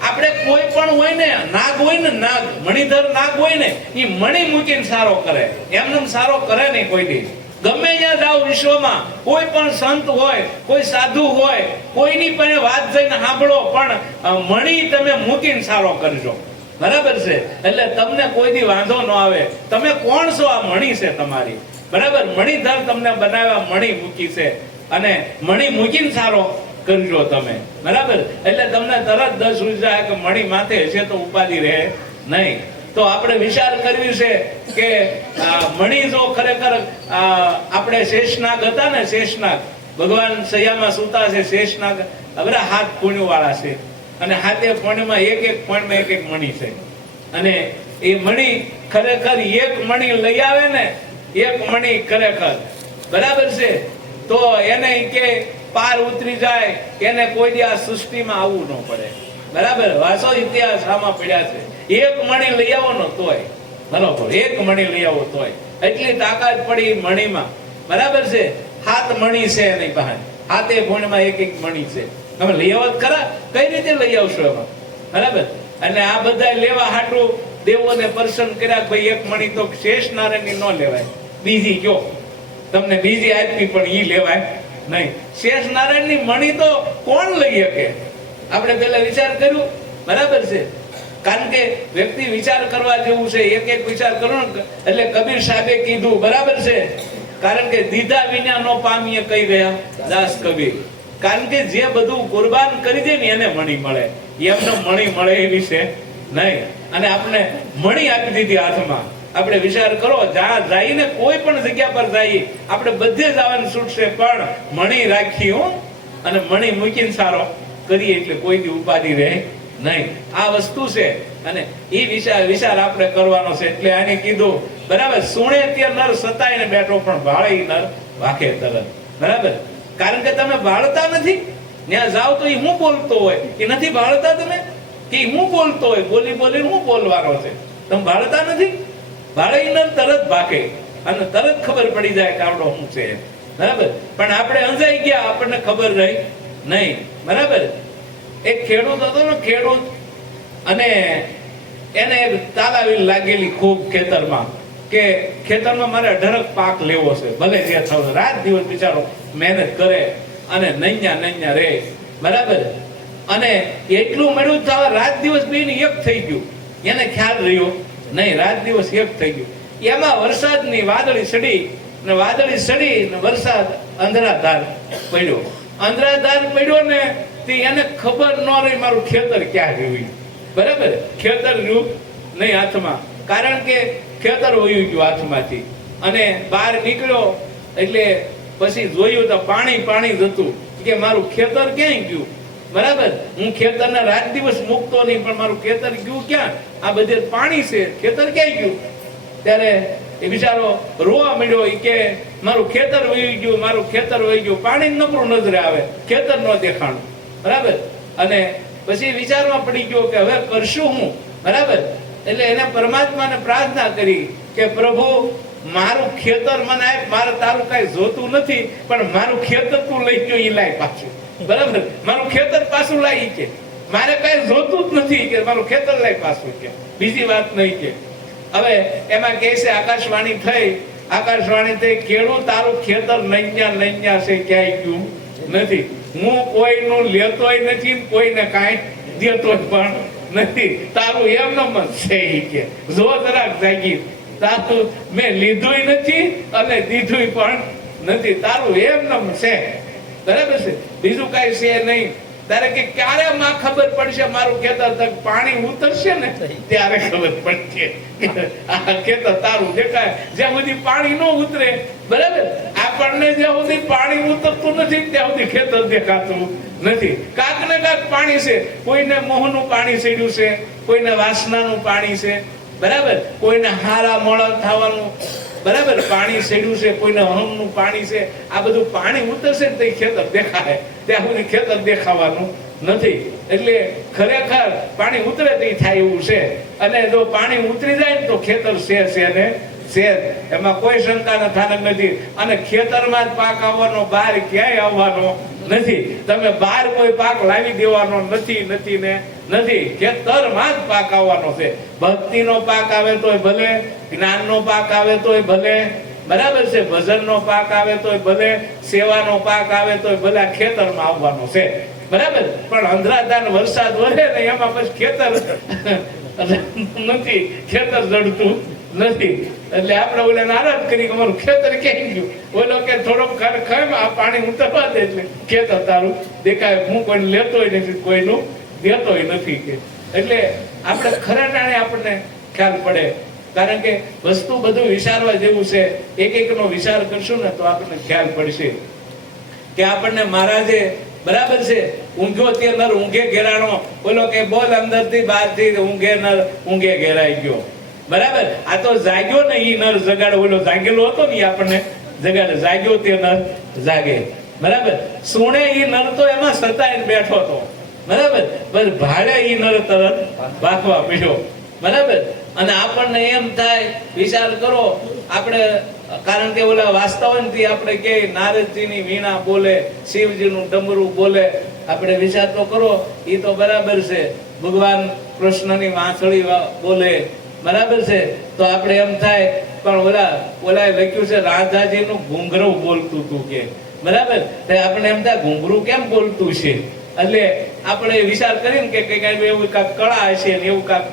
આપણે કોઈ પણ હોય ને નાગ હોય ને નાગ મણિધર નાગ હોય ને એ મણી મૂકીને સારો કરે એમને સારો કરે નહીં કોઈ દી ગમે ત્યાં જાઓ વિશ્વમાં કોઈ પણ સંત હોય કોઈ સાધુ હોય કોઈની પણ વાત જઈને સાંભળો પણ મણી તમે મૂકીને સારો કરજો બરાબર છે એટલે તમને કોઈ દી વાંધો ન આવે તમે કોણ છો આ મણી છે તમારી બરાબર મણીધર તમને બનાવ્યા મણી મૂકી છે અને મણી મૂકીને સારો કરજો તમે બરાબર એટલે તમને તરત દસ ઉજાય કે મણી માથે હશે તો ઉપાધિ રહે નહીં તો આપણે વિચાર કરવી છે કે મણી જો ખરેખર આપણે શેષનાગ હતા ને શેષનાગ ભગવાન સૈયામાં સૂતા છે શેષનાગ હવે હાથ પૂણ્ય વાળા છે અને હાથે પૂણ્યમાં એક પૂણ્યમાં એક મણી છે અને એ મણી ખરેખર એક મણી લઈ આવે ને એક મણી ખરેખર બરાબર છે તો એને કે પાર ઉતરી જાય એને કોઈ દી આ સૃષ્ટિમાં આવવું ન પડે બરાબર વાસો ઇતિહાસ આમાં પડ્યા છે એક મણી લઈ આવો ને તોય બરોબર એક મણી લઈ આવો તોય એટલી તાકાત પડી મણીમાં બરાબર છે હાથ મણી છે એની પાસે હાથે ભૂણમાં એક એક મણી છે તમે લઈ આવો ખરા કઈ રીતે લઈ આવશો એમાં બરાબર અને આ બધા લેવા હાટું દેવોને પ્રસન્ન કર્યા ભાઈ એક મણી તો શેષ નારાયણની ન લેવાય બીજી કયો તમને બીજી આપી પણ ઈ લેવાય નહીં શેષ નારાયણની મણી તો કોણ લઈ શકે આપણે પેલા વિચાર કર્યું બરાબર છે કારણ કે વ્યક્તિ વિચાર કરવા જેવું છે એક એક વિચાર કરો ને એટલે કબીર સાહેબે કીધું બરાબર છે કારણ કે દીધા વિના નો પામીએ કહી ગયા દાસ કબીર કારણ કે જે બધું કુરબાન કરી દે ને એને મણી મળે એમને મણી મળે એવી છે નહીં અને આપણે મણી આપી દીધી હાથમાં આપણે વિચાર કરો જ્યાં જઈને કોઈ પણ જગ્યા પર જઈએ આપણે બધે જવાનું છૂટશે પણ મણી રાખી હું અને મણી મૂકીને સારો કરીએ એટલે કોઈ દી ઉપાધિ રહે નહીં આ વસ્તુ છે અને એ વિચાર આપણે કરવાનો છે એટલે આને કીધું બરાબર. સુણે તે નર સતાઈને બેઠો પણ ભાળે ઈ નર વાકે તરત. બરાબર. કારણ કે તમે ભાળતા નથી. ત્યાં જાઓ તો એ હું બોલતો હોય, એ નથી ભાળતા તમે કે હું બોલતો હોય, બોલી બોલીને હું બોલવાનો છે, તમે ભાળતા નથી. ભાળે ઈ નર તરત ભાગે અને તરત ખબર પડી જાય કાવડો શું છે. બરાબર. પણ આપણે અંજાઈ ગયા, આપણને ખબર રહી નહીં. બરાબર. એક ખેડૂત હતો ને, ખેડૂત, અને એને તાલાવી લાગેલી ખૂબ ખેતરમાં કે ખેતરમાં મારે અઢળક પાક લેવો છે, ભલે જે થયું. રાત દિવસ બિચારો મહેનત કરે અને નૈયા રે. બરાબર. અને એટલું મળ્યું થવા રાત દિવસ બેને એક થઈ ગયું. એને ખ્યાલ રહ્યો નહીં, રાત દિવસ એક થઈ ગયું. એમાં વરસાદની વાદળી સડી ને વરસાદ અંધરાધાર પડ્યો. અંધરાધાર પડ્યો ને તે એને ખબર ન રહી મારું ખેતર ક્યાં રહ્યું. બરાબર. ખેતર રહ્યું નહીં હાથમાં, કારણ કે ખેતર વયું ગયું હાથમાંથી. અને બહાર નીકળ્યો એટલે પછી જોયું તો પાણી જ હતું કે મારું ખેતર ક્યાંય ગયું. બરાબર. હું ખેતરને રાત દિવસ મૂકતો નહીં, પણ મારું ખેતર ગયું ક્યાં? આ બધે પાણી છે, ખેતર ક્યાંય ગયું? ત્યારે એ બિચારો રોવા મળ્યો. કે મારું ખેતર વહી ગયું, મારું ખેતર વહી ગયું. પાણી નબળું નજરે આવે, ખેતર ન દેખાણું. બરાબર. અને પછી વિચારવા પડી ગયો કે હવે કરશું હું. બરાબર. એટલે એને પરમાત્માને પ્રાર્થના કરી કે પ્રભુ મારું ખેતર મને આપ, મારે તારું કઈ જોતું નથી, પણ મારું ખેતર તું લઈ ગયો ઈ લાય પાછું. બરાબર. મારું ખેતર પાછું લાવી કે મારે કઈ જોતું જ નથી, કે મારું ખેતર લાય પાછું, કે બીજી વાત નહીં. કે હવે એમાં કહે છે આકાશવાણી થઈ. આકાશવાણી થઈ, ખેડૂત તારું ખેતર નૈયા છે, ક્યાંય ગયું નથી. હું કોઈનું લેતોય નથી, કોઈને કાંઈ દેતોય પણ નથી. તારું એમ ન છે કે જો જરાક જાગી, તારું મેં લીધું નથી અને દીધું પણ નથી. તારું એમ ન છે. બરાબર છે. બીજું કઈ છે નહીં. ત્યારે કે ક્યારે માં ખબર પડશે મારું ખેતર તક પાણી ઉતરશે ને ત્યારે ખબર પડશે આ ખેતર તારું દેખાય. જ્યાં સુધી પાણી ન ઉતરે, બરાબર, આપણને જ્યાં સુધી પાણી ઉતરતું નથી ત્યાં સુધી ખેતર દેખાતું નથી. કાક ને કાક પાણી છે. કોઈને મોહનું પાણી સીડ્યું છે, કોઈને વાસનાનું પાણી છે. બરાબર. કોઈને હારા મોળા થવાનું બરાબર પાણી સીડ્યું છે, કોઈને હમનું પાણી છે. આ બધું પાણી ઉતરશે ને તો ખેતર દેખાય, ત્યાં સુધી ખેતર દેખાવાનું નથી. એટલે ખરેખર પાણી ઉતરે તો થાય એવું છે. અને જો પાણી ઉતરી જાય ને તો ખેતર છે ને છે, એમાં કોઈ શંકા થાનક નથી. અને ખેતરમાં જ પાક આવવાનો, બહાર ક્યાંય આવવાનો નથી. તમે બહાર કોઈ પાક લાવી દેવાનો નથી. ખેતરમાં જ પાક આવવાનો છે. ભક્તિનો પાક આવે તોય ભલે, જ્ઞાનનો પાક આવે તોય ભલે, બરાબર છે, ભજનનો પાક આવે તોય ભલે, સેવાનો પાક આવે તોય ભલે, આ ખેતરમાં આવવાનો છે. બરાબર. પણ અંધરાધાર વરસાદ વરે ને એમાં પછી ખેતર નથી, ખેતર જડતું નથી. એટલે આપણે ઓલે નારાજ કરી અમારું ખેતર ક્યાં ગયું. ઓલો કે થોડોક ખાય આ પાણી ઉતરવા દે એટલે ખેતર તારું દેખાય. હું કોઈને લેતોય નથી, કોઈનું દેતોય નથી. કે એટલે આપણે ખરા ટાણે આપણને ખ્યાલ પડે. કારણ કે વસ્તુ બધું વિચારવા જેવું છે. એક નો વિચાર કરશું ને તો આપણને ખ્યાલ પડશે કે આપણને મહારાજે, બરાબર છે, ઊંઘ્યો તે નર ઊંઘે ઘેરાણો. બોલો કે બોલ અંદરથી બહારથી ઊંઘે નર ઊંઘે ઘેરાઈ ગયો. બરાબર. આ તો જાગ્યો ને ઈ નર જગાડે. ઓલો જાગેલો હતો ને આપણને જગાડે. જાગ્યો તે નર જાગે. બરાબર. સુણે ઈ નર તો એમાં સતાઈને બેઠો હતો. બરાબર. બસ ભાડે ઈ નર તરત બાથવા પીડ્યો. બરાબર. અને આપણને એમ થાય, વિચાર કરો આપણે, કારણ કે ઓલા વાસ્તવનથી આપણે કે નારદજીની વીણા બોલે, શિવજીનું ડમરું બોલે. આપણે વિચાર તો કરો. એ તો બરાબર છે. ભગવાન કૃષ્ણની વાંસળી બોલે. બરાબર છે. તો આપણે એમ થાય પણ ઓલા લખ્યું છે રાધાજીનું ઘૂંઘરું બોલતું હતું કે. બરાબર. તો આપણે એમ થાય ઘૂંઘરું કેમ બોલતું છે. એટલે આપણે વિચાર કરીને કે કઈક એવું કાંક કળા હશે ને એવું કાંક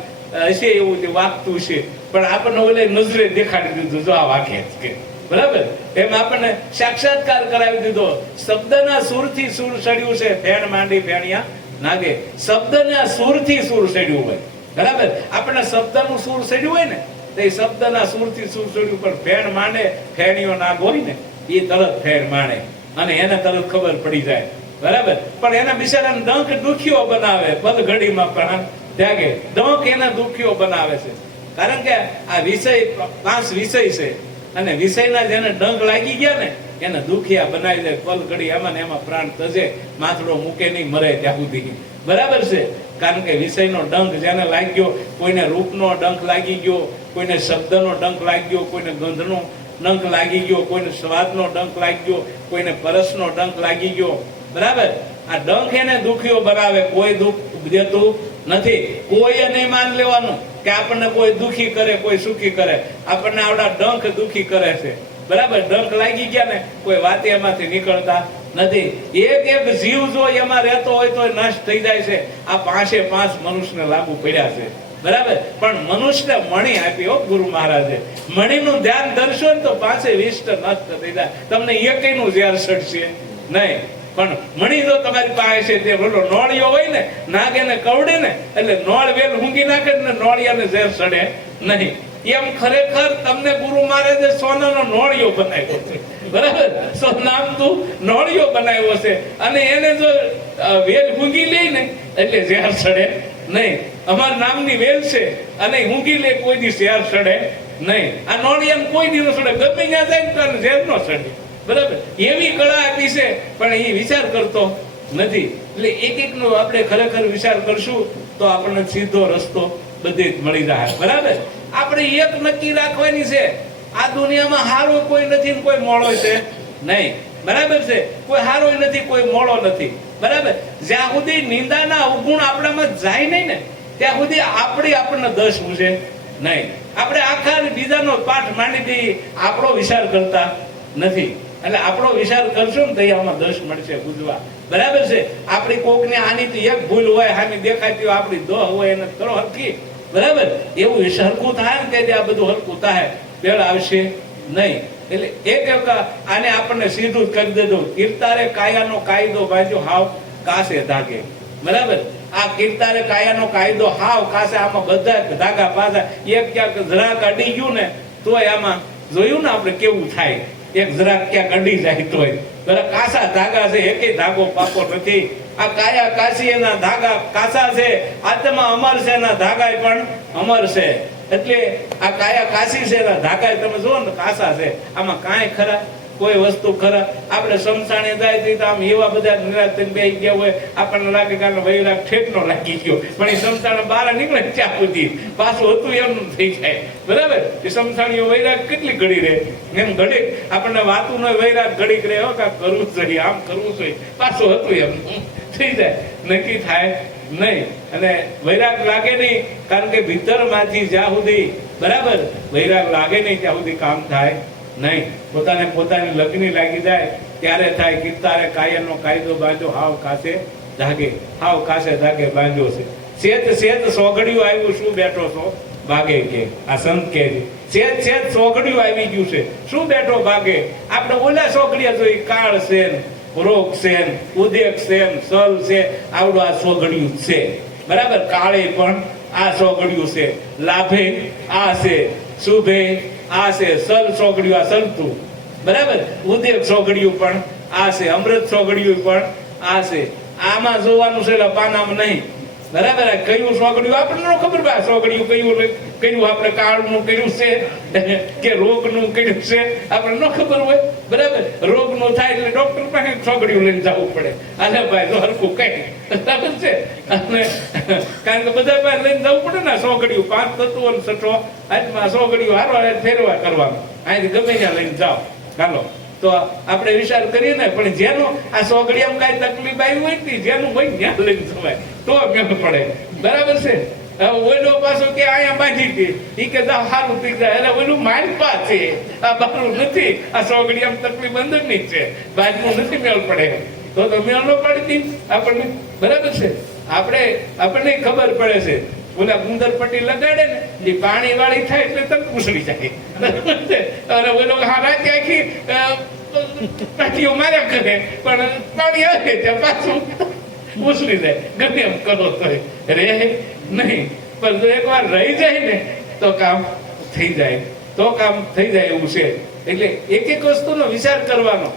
હશે, એવું વાગતું છે. પણ આપણને ઓલે નજરે દેખાડી દીધું, જો આ વાગે કે. બરાબર. એમ આપણને સાક્ષાત્કાર કરાવી દીધો. શબ્દના સુરથી સુર ચડ્યું છે, ફેણ માંડી ફેણિયા નાગે. શબ્દના સુરથી સુર ચડ્યું હોય. બરાબર. આપણને શબ્દનું સુર ચડ્યું હોય ને તો એ શબ્દના સુરથી સુર ચડ્યું. પણ ફેણ માંડે ફેણીઓ નાગ હોય ને એ તરત ફેણ માણે અને એને તરત ખબર પડી જાય. બરાબર. પણ એના બિચારાને ડંખ દુખ્યો બનાવે. પદ ઘડીમાં પણ ત્યાગે ડંખ એને દુખ્યો બનાવે છે. કારણ કે આ વિષય 5 વિષય છે અને વિષયના જેને ડંખ લાગી ગયા ને એને દુખિયા બનાવી દે, પલ ઘડી એમાં ને એમાં પ્રાણ તજે, માથડો મૂકે નહીં, મરે ત્યાં સુધી. બરાબર છે? કારણ કે વિષયનો ડંખ જેને લાગ્યો, કોઈને રૂપનો ડંખ લાગી ગયો, કોઈને શબ્દનો ડંખ લાગી ગયો, કોઈને ગંધનો ડંખ લાગી ગયો, કોઈને સ્વાદનો ડંખ લાગી ગયો, કોઈને પરસનો ડંખ લાગી ગયો. બરાબર? આ ડંખ એને દુખીઓ બનાવે, કોઈ દુઃખ દેતું નથી. કોઈ નહીં માન લેવાનું કે આપણને કોઈ દુખી કરે, કોઈ સુખી કરે. આપણને આવડા ડંખ દુખી કરે છે. બરાબર? ડંખ લાગી ગયા ને કોઈ વાતે એમાંથી નીકળતા નથી. એક એક જીવ જો એમાં રહેતો હોય તો નષ્ટ થઈ જાય છે. આ 5 મનુષ્યને લાગુ પડ્યા છે. બરાબર? પણ મનુષ્યને મણી આપી હો ગુરુ મહારાજે. મણીનું ધ્યાન ધરશો ને તો 5 વિષ્ટ નષ્ટ થઈ જાય. તમને એકયનું ઝેર સડશે નહીં. પણ મણી જો તમારી પાસે છે, તે બોલો નોળિયો હોય ને, નાગ એને કવડે ને એટલે નોળ વેલ ઊંઘી નાખે ને નોળિયાને ઝેર સડે નહીં. એમ ખરેખર તમને ગુરુ મહારાજે સોનાનો નોળિયો બનાવ્યો છે. બરાબર? સોનામતું નોળિયો બનાવ્યો છે અને એને જો વેલ ઊંઘી લે ને એટલે ઝેર સડે નહીં. અમારા નામની વેલ છે અને ઊંઘી લે કોઈ દી ઝેર સડે નહીં. આ નોળિયાને કોઈ દી ન સડે, ગમે ત્યાં જાય તો ઝેર ન સડે. બરાબર? એવી કળા આપી છે પણ એ વિચાર કરતો નથી. એટલે એક નો આપણે ખરેખર વિચાર કરશું તો આપણને સીધો રસ્તો બધે જ મળી જાય. બરાબર? આપણે એક નક્કી રાખવાની છે, આ દુનિયામાં હારો કોઈ નથી, કોઈ મોળો છે નહીં. બરાબર છે? કોઈ હારો નથી, કોઈ મોળો નથી. બરાબર? જ્યાં સુધી નિંદાના અવગુણ આપણામાં જાય નહીં ને ત્યાં સુધી આપણને દોષ પૂછે નહીં. આપણે આખા બીજાનો પાઠ માંડી દઈએ, આપણો વિચાર કરતા નથી. એટલે આપણો વિચાર કરશું ને તો આમાં દોષ મળશે બુજવા. બરાબર છે? આપણી કોકને આની તો એક ભૂલ હોય, આની દેખાતી હોય, આપણી દોહ હોય એને કરો હરખી. બરાબર? એવું હરખું થાય ને કે આ બધું હરખું થાય, બેળ આવશે નહીં. એટલે એક આને આપણને સીધું જ કરી દેજો. કીર્તારે કાયાનો કાયદો બાજુ હાવ કાસે ધાગે. બરાબર? આ કીર્તારે કાયાનો કાયદો હાવ કાસે. આમાં બધા ધાગા પાછા. એક ક્યાંક જરાક અડી ગયું ને તોય આમાં જોયું ને આપણે કેવું થાય. એક જરાક ક્યાંક અડી જાય તોય બરાબર કાસા ધાગા છે, એકેય ધાગો પાકો નથી. આ કાયા કાશી એના ધાગા કાસા છે, આત્મા અમર છે, એના ધાગા પણ અમર છે. એટલે આ કાયા કાશી છે, એના ધાગા તમે જુઓ ને કાસા છે. આમાં કાંઈ ખરા કોઈ વસ્તુ ખરા? આપણે સમસાણે જાય તો આમ એવા બધા નિરાશ થઈને બેસી ગયા હોય, આપણને લાગે કે વૈરાગ ઠેકનો લાગી ગયો, પણ એ સમસાણે બહાર નીકળે ત્યાં સુધી પાછું હતું એમનું થઈ જાય. બરાબર? એ સમસાણીઓ વૈરાગ કેટલી ઘડી રહે? એમ ઘડી આપણને વાતું ન વૈરાગ ઘડીક રહે, હો કાંક કરવું જોઈએ, આમ કરવું જોઈએ, પાછું હતું એમનું થઈ જાય, નક્કી થાય નહીં. અને વૈરાગ લાગે નહીં, કારણ કે ભીતરમાંથી જ્યાં સુધી બરાબર વૈરાગ લાગે નહીં ત્યાં સુધી કામ થાય નહીં. પોતાની લગ્ન લાગી જાય ત્યારે થાય. કીર્તારે કાયનો કાયદો બાંધો હાવ કાસે ધાગે, હાવ કાસે ધાગે બાંધ્યો છે. સેત સોગડિયું આવ્યું, શું બેઠો છો ભાગે કે આ સંત કે સેત સોગડિયું આવી ગયું છે, શું બેઠો ભાગે. આપણે ઓલા સોગડિયા જોઈ, કાળ છે, રોગ છે, ઉદેક છે, સલ છે, આવડું આ સોગડિયું છે. બરાબર? કાળે પણ આ સોગડિયું છે, લાભે આ છે, શુભે આ છે, સલ સોગડિયું આ સલતું. બરાબર? ઉદેક સોગડિયું પણ આ છે, અમૃત સોગડિયું પણ આ છે. આમાં જોવાનું છે, પાનામાં નહીં. બરાબર? કયું સોગડિયું આપણને ન ખબર પડે. સોગડિયું કયું આપણે કાળનું કર્યું છે કે રોગનું કર્યું છે આપણે ન ખબર હોય. બરાબર? રોગનું થાય એટલે ડોક્ટર પાસે સોગડિયું લઈને જવું પડે. અલે ભાઈ જો હરખું કઈ બરાબર છે. અને કારણ કે બધા પાસે લઈને જવું પડે ને સોગડિયું 5 તત્વો ને છઠ્ઠો આજમાં સોગડિયું હારવા ફેરવા કરવાનું. અહીંથી ગમે ત્યાં લઈને જાઓ ચાલો. તો આપણે વિચાર કરીએ ને, પણ જેનું આ સોગડિયામાં કઈ તકલીફ આવી હોય ને જેનું હોય ત્યાં લઈને જવાય તો મેળ પડે. બરાબર છે? ઓલો પાછો કે અહીંયા બાંધી હતી, ઈ કે સારું થઈ જાય. એટલે ઓલું માલપા છે, આ બારું નથી. આ સોગડિયામાં તકલીફ અંદરની જ છે, બાજુનું નથી મેળ પડે. તો મેળ ન પડતી આપણને. બરાબર છે? આપણને ખબર પડે છે. ઓલા ગુંદર પટ્ટી લગાડે ને એ પાણી વાળી થાય એટલે તરત ઉછળી જાય. અને ઓલો રાતે આખી પાટીઓ માર્યા કરે પણ પાણી આવે ત્યાં પાછું ઉછળી જાય. ગમે એમ કરો તો રે નહીં, પણ જો એકવાર રહી જાય ને તો કામ થઈ જાય. એવું છે. એટલે એક એક વસ્તુનો વિચાર કરવાનો.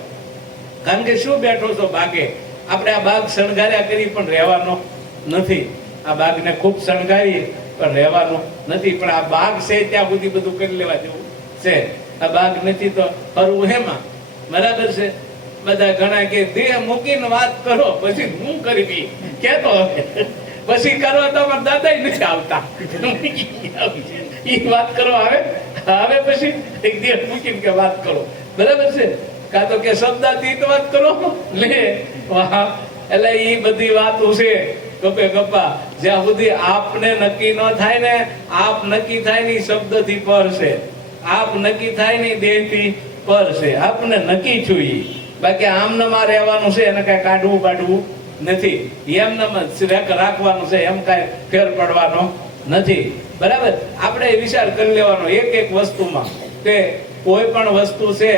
કારણ કે શું બેઠો છો બાગે? આપણે આ બાગ શણગાર્યા કરી પણ રહેવાનો નથી. આ બાગને ખૂબ શણગારી પણ રહેવાનું નથી. પણ આ બાગ છે ત્યાં સુધી બધું કરી લેવા જેવું છે. આ બાગ નથી તો ફરવું હેમાં? બરાબર છે. બધા ઘણા કે દેહ મૂકીને વાત કરો, પછી હું કરવી કેતો પછી કરવા તો અમારા દાદા નથી આવતા એ વાત કરો આવે હવે પછી એક દેહ મૂકીને કે વાત કરો. બરાબર છે. કાં તો કે શબ્દાતીત વાત કરો લે વાહ. એટલે એ બધી વાતો છે ગપે ગપ્પા. જ્યાં સુધી આપને નક્કી ન થાય ને, આપ નક્કી થાય ને શબ્દથી પર છે, આપ નક્કી થાય ને દેહથી પર છે. આપને નક્કી જોઈએ. બાકી આમનામાં રહેવાનું છે, એને કઈ કાઢવું બાઢવું નથી. એમનામ રાખવાનું છે, એમ કઈ ફેર પડવાનો નથી. બરાબર. આપણે વિચાર કરી લેવાનો એક એક વસ્તુમાં કે કોઈ પણ વસ્તુ છે,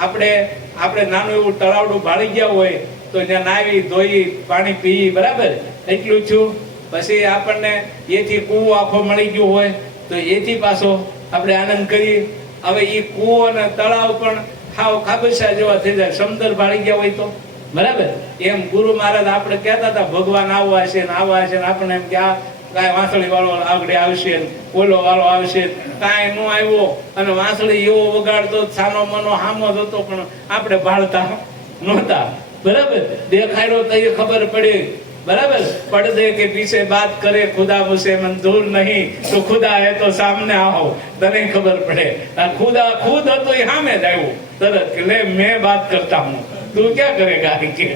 આપણે નાનું એવું તળાવડું ભાળી ગયા હોય તો ત્યાં નાવી ધોઈ પાણી પી, બરાબર, એટલું છું. પછી આપણને એથી કૂવો આખો મળી ગયો હોય તો એથી પાછો આપણે આનંદ કરીએ. હવે એ કૂવો અને તળાવ પણ હાવ ખાબચા જેવા થઈ જાય, સમંદર ભાળી ગયા હોય તો. બરાબર. એમ ગુરુ મહારાજ આપણે કહેતા હતા ભગવાન આવવા છે ને આવવા છે ને આપણે એમ કે આ કાંઈ વાંસળી વાળો આગળ આવશે, ઓલો વાળો આવશે, કાંઈ નો આવ્યો અને વાંસળી એવો વગાડતો સાનો મનો હામો જ હતો પણ આપણે ભાળતા નહોતા. બરાબર. દેખાડ્યો તો એ ખબર પડી. बराबर पर्दे के पीछे बात करे खुदा मुझसे मंजूर नहीं तो खुदा है तो सामने आओ तने खबर पड़े. खुदा खुद हो तो यहाँ में जाओ तरत के ले मैं बात करता हूँ तू क्या करेगा के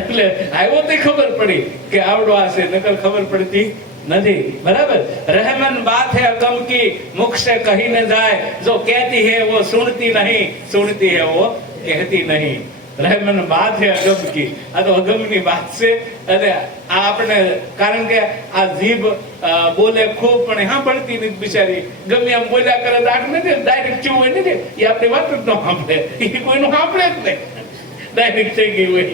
એટલે આવ્યો તો ખબર પડી કે આવડો આ છે, નકર ખબર પડતી નથી. બરાબર. रहमन बात है अगम की मुख से कही न जाए जो कहती है वो सुनती नहीं सुनती है वो कहती नहीं. रहमन बात है अगम की. આ તો અગમની વાત છે. અને આ આપણે કારણ કે આ જીભ બોલે ખૂબ પણ સાંભળતી નથી બિચારી. ગમે એમ બોલ્યા કરે તો આંખ નથી ડાયરેક્ટ ચૂ હોય નથી એ આપણી વાત જ ન સાંભળે, એ કોઈનું સાંભળે જ નહીં. ડાયરેક્ટ થઈ ગયું હોય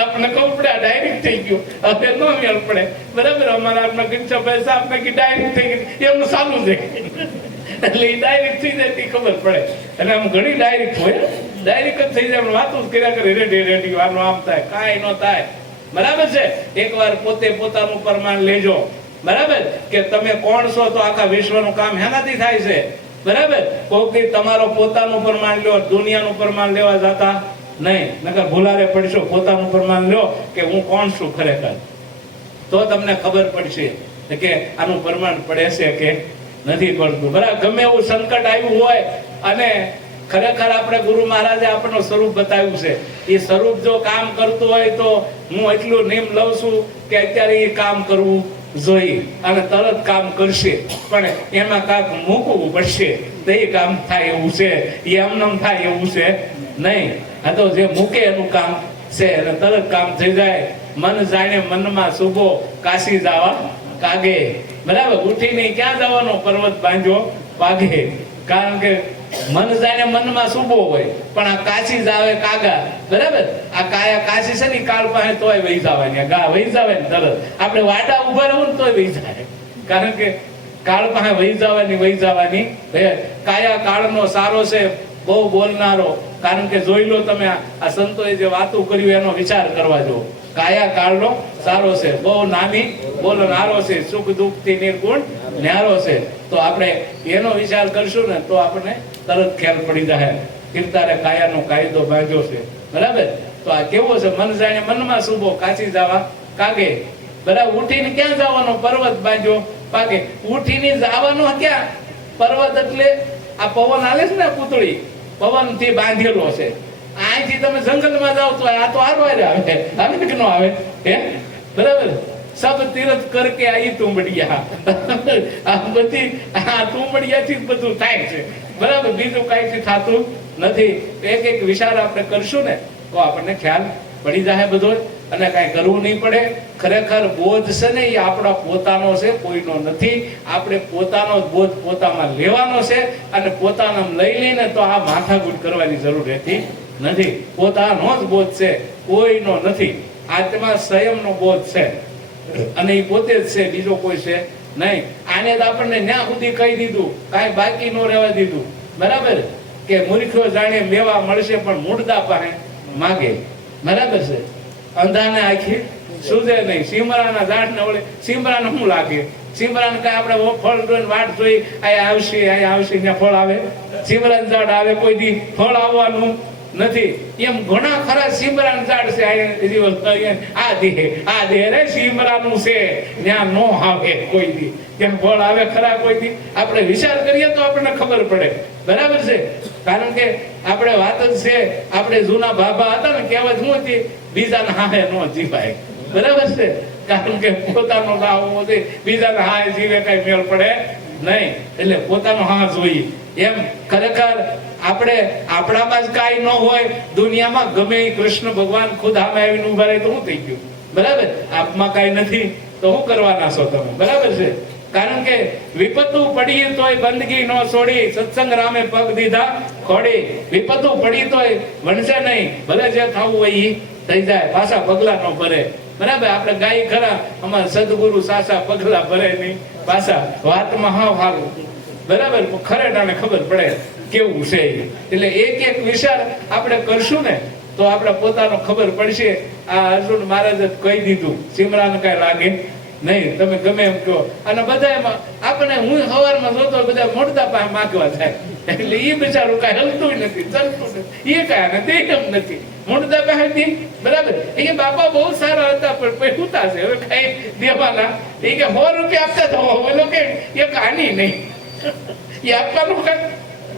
આપણે કહું પડે ડાયરેક્ટ થઈ ગયું હવે ન મેળ પડે. બરાબર. અમારા આપણા ગંચાભાઈ સાહેબ ને કે ડાયરેક્ટ થઈ ગયું એમનું ચાલુ છે એટલે એ ડાયરેક્ટ થઈ જાય તે ખબર પડે. અને આમ ઘણી ડાયરેક્ટ હોય, ડાયરેક્ટ જ થઈ જાય, વાતો જ કર્યા કરે રેડી રેડી આનું આમ થાય કાંઈ ન થાય. બરાબર છે. એકવાર પોતે પોતાનું પ્રમાણ લેજો. બરાબર. કે તમે કોણ છો તો આખા વિશ્વનું કામ હેનાથી થાય છે. બરાબર. કોઈ તમારો પોતાનું પ્રમાણ લ્યો, દુનિયાનું પ્રમાણ લેવા જતા નહીં, નકર ભૂલારે પડશો. પોતાનું પ્રમાણ લ્યો કે હું કોણ છું ખરેખર, તો તમને ખબર પડશે કે આનું પ્રમાણ પડે છે કે નથી પડતું. બરાબર. ગમે એવું સંકટ આવ્યું હોય અને ખરેખર આપણે ગુરુ મહારાજે આપણનું સ્વરૂપ બતાવ્યું છે, એ સ્વરૂપ જો કામ કરતું હોય તો હું એટલું નિયમ લઉં છું કે અત્યારે એ કામ કરવું જોઈએ અને તરત કામ કરશે. પણ એમાં કાંક મૂકવું પડશે તો એ કામ થાય એવું છે, એ એમનેમ થાય એવું છે નહીં. આ તો જે મૂકે એનું કામ છે અને તરત કામ થઈ જાય. મન જાણે મનમાં શુભો કાશી જવા કાગે. બરાબર. ઉઠીને ક્યાં જવાનો પર્વત બાંધ્યો પાગે. કારણ કે મન જાણે મનમાં શુભો હોય પણ આ કાશી જ આવે કાગા. બરાબર. આ કાયા કાશી છે ને કાળ પાસે તોય વહી જવાની, ગા વહી જવાય ને તરત. આપણે વાડા ઉભા રહું ને તોય વહી જાય, કારણ કે કાળ પાસે વહી જવાની. કાયા કાળનો સારો છે બહુ બોલનારો. કારણ કે જોઈ લો તમે આ સંતોએ જે વાતો કર્યું એનો વિચાર કરવા જો. કાયા કાળનો સારો છે બહુ નામી બોલનારો છે, સુખ દુઃખ થી નિર્ગુણ ન્યારો છે. તો આપણે એનો વિચાર કરશું ને તો આપણને તરત ખ્યાલ પડી જાય કીર્તારે કાયાનો કાયદો બાંધ્યો છે. બરાબર. તો આ કેવો છે? મન જાણે મનમાં શુભો કાચી જવા કાગે. બરાબર. ઉઠીને ક્યાં જવાનો પર્વત બાંધ્યો પાગે. ઉઠીને જવાનો ક્યાં? પર્વત એટલે આ પવન હાલે છે ને, પૂતળી પવન થી બાંધેલો છે. અહીંથી તમે જંગલમાં જાવ તો આ તો હારવાર આવે, આવે કે ન આવે? હે? બરાબર. સબ તીરથ કરકે આઈ તુંબડિયા. આ બધી આ તુંબડિયાથી જ બધું થાય છે. બરાબર. બીજું કાંઈથી થતું નથી. એક એક વિચાર આપણે કરશું ને તો આપણને ખ્યાલ પડી જાય બધો, અને કાંઈ કરવું નહીં પડે. ખરેખર બોધ છે ને એ આપણા પોતાનો છે, કોઈનો નથી. આપણે પોતાનો જ બોધ પોતામાં લેવાનો છે અને પોતાના લઈ લઈને તો આ માથાકૂટ કરવાની જરૂર રહેતી નથી. પોતાનો જ બોધ છે, કોઈનો નથી. આત્મા સંયમનો બોધ છે અને એ પોતે જ છે, બીજો કોઈ છે નહીં. આને જ આપણને ન્યા સુધી કહી દીધું, કાંઈ બાકી ન રહેવા દીધું. બરાબર. કે મૂર્ખો જાણે મેવા મળશે પણ મૂળદા પાસે માગે. બરાબર છે. અંધાને આખી સુજે નહીં. સિમરાના ઝાડ ને વળે સિમરાને શું લાગે? સિમરાન કઈ આપણે ફળ જોઈને વાટ જોઈ અહીંયા આવશે ત્યાં ફળ આવે? સિમરાન ઝાડ આવે કોઈ દી ફળ આવવાનું નથી. એમ ઘણા ખરા સિમરાન ઝાડ છે આ દેહ રે સિમરાનું છે ત્યાં નો આવે કોઈ દી, ત્યાં ફળ આવે ખરા કોઈ દી? આપણે વિચાર કરીએ તો આપણને ખબર પડે. બરાબર છે? કારણ કે આપણે વાત જ છે, આપણે જૂના બાબા હતા ને કહેવત શું હતી, બીજાના હાહે નો જીવાય. બરાબર છે? કારણ કે પોતાનો લાવો બીજાના હાહે જીવે કઈ મેળ પડે નહીં. એટલે પોતાનો હા જોઈએ. એમ ખરેખર આપણે આપણામાં જ કાંઈ ન હોય, દુનિયામાં ગમે એ કૃષ્ણ ભગવાન ખુદ સામે આવીને ઉભા રહે તો શું થઈ ગયું? બરાબર? આપમાં કાંઈ નથી તો શું કરવાના છો તમે? બરાબર છે? કારણ કે વિપતુ પડી તોય બંદગી ન છોડી, સત્સંગ રામે પગ દીધા ખોડી. વિપતુ પડી તોય વણશે નહીં, ભલે જે થવું હોય ઈ થઈ જાય, પાછા પગલા ન ભરે. બરાબર? આપણે ગાય ખરા, અમારા સદગુરુ સાસા પગલા ભરે નહીં પાછા. વાતમાં હા હાલું. બરાબર? ખરેટાને ખબર પડે કેવું છે. એટલે એક એક વિચાર આપણે કરશું ને તો આપણે પોતાનો ખબર પડશે. આ અર્જુન મહારાજે કહી દીધું, સિમરાન કઈ લાગે નહીં, તમે ગમે એમ કહો. અને બધા એમાં આપણે, હું સવારમાં જોતો બધા મોડદા પાસે માગવા થાય, એટલે એ બિચારું કઈ હલતું નથી, ચાલતું નથી, એ કઈ નથી, એમ નથી મોડદા પાસે. બરાબર? એ બાપા બહુ સારા હતા પણ પૈસા છે હવે કઈ દેવાના. એ કે 100 રૂપિયા આપતા તો બોલો કે એક આની નહીં, એ આપવાનું કઈ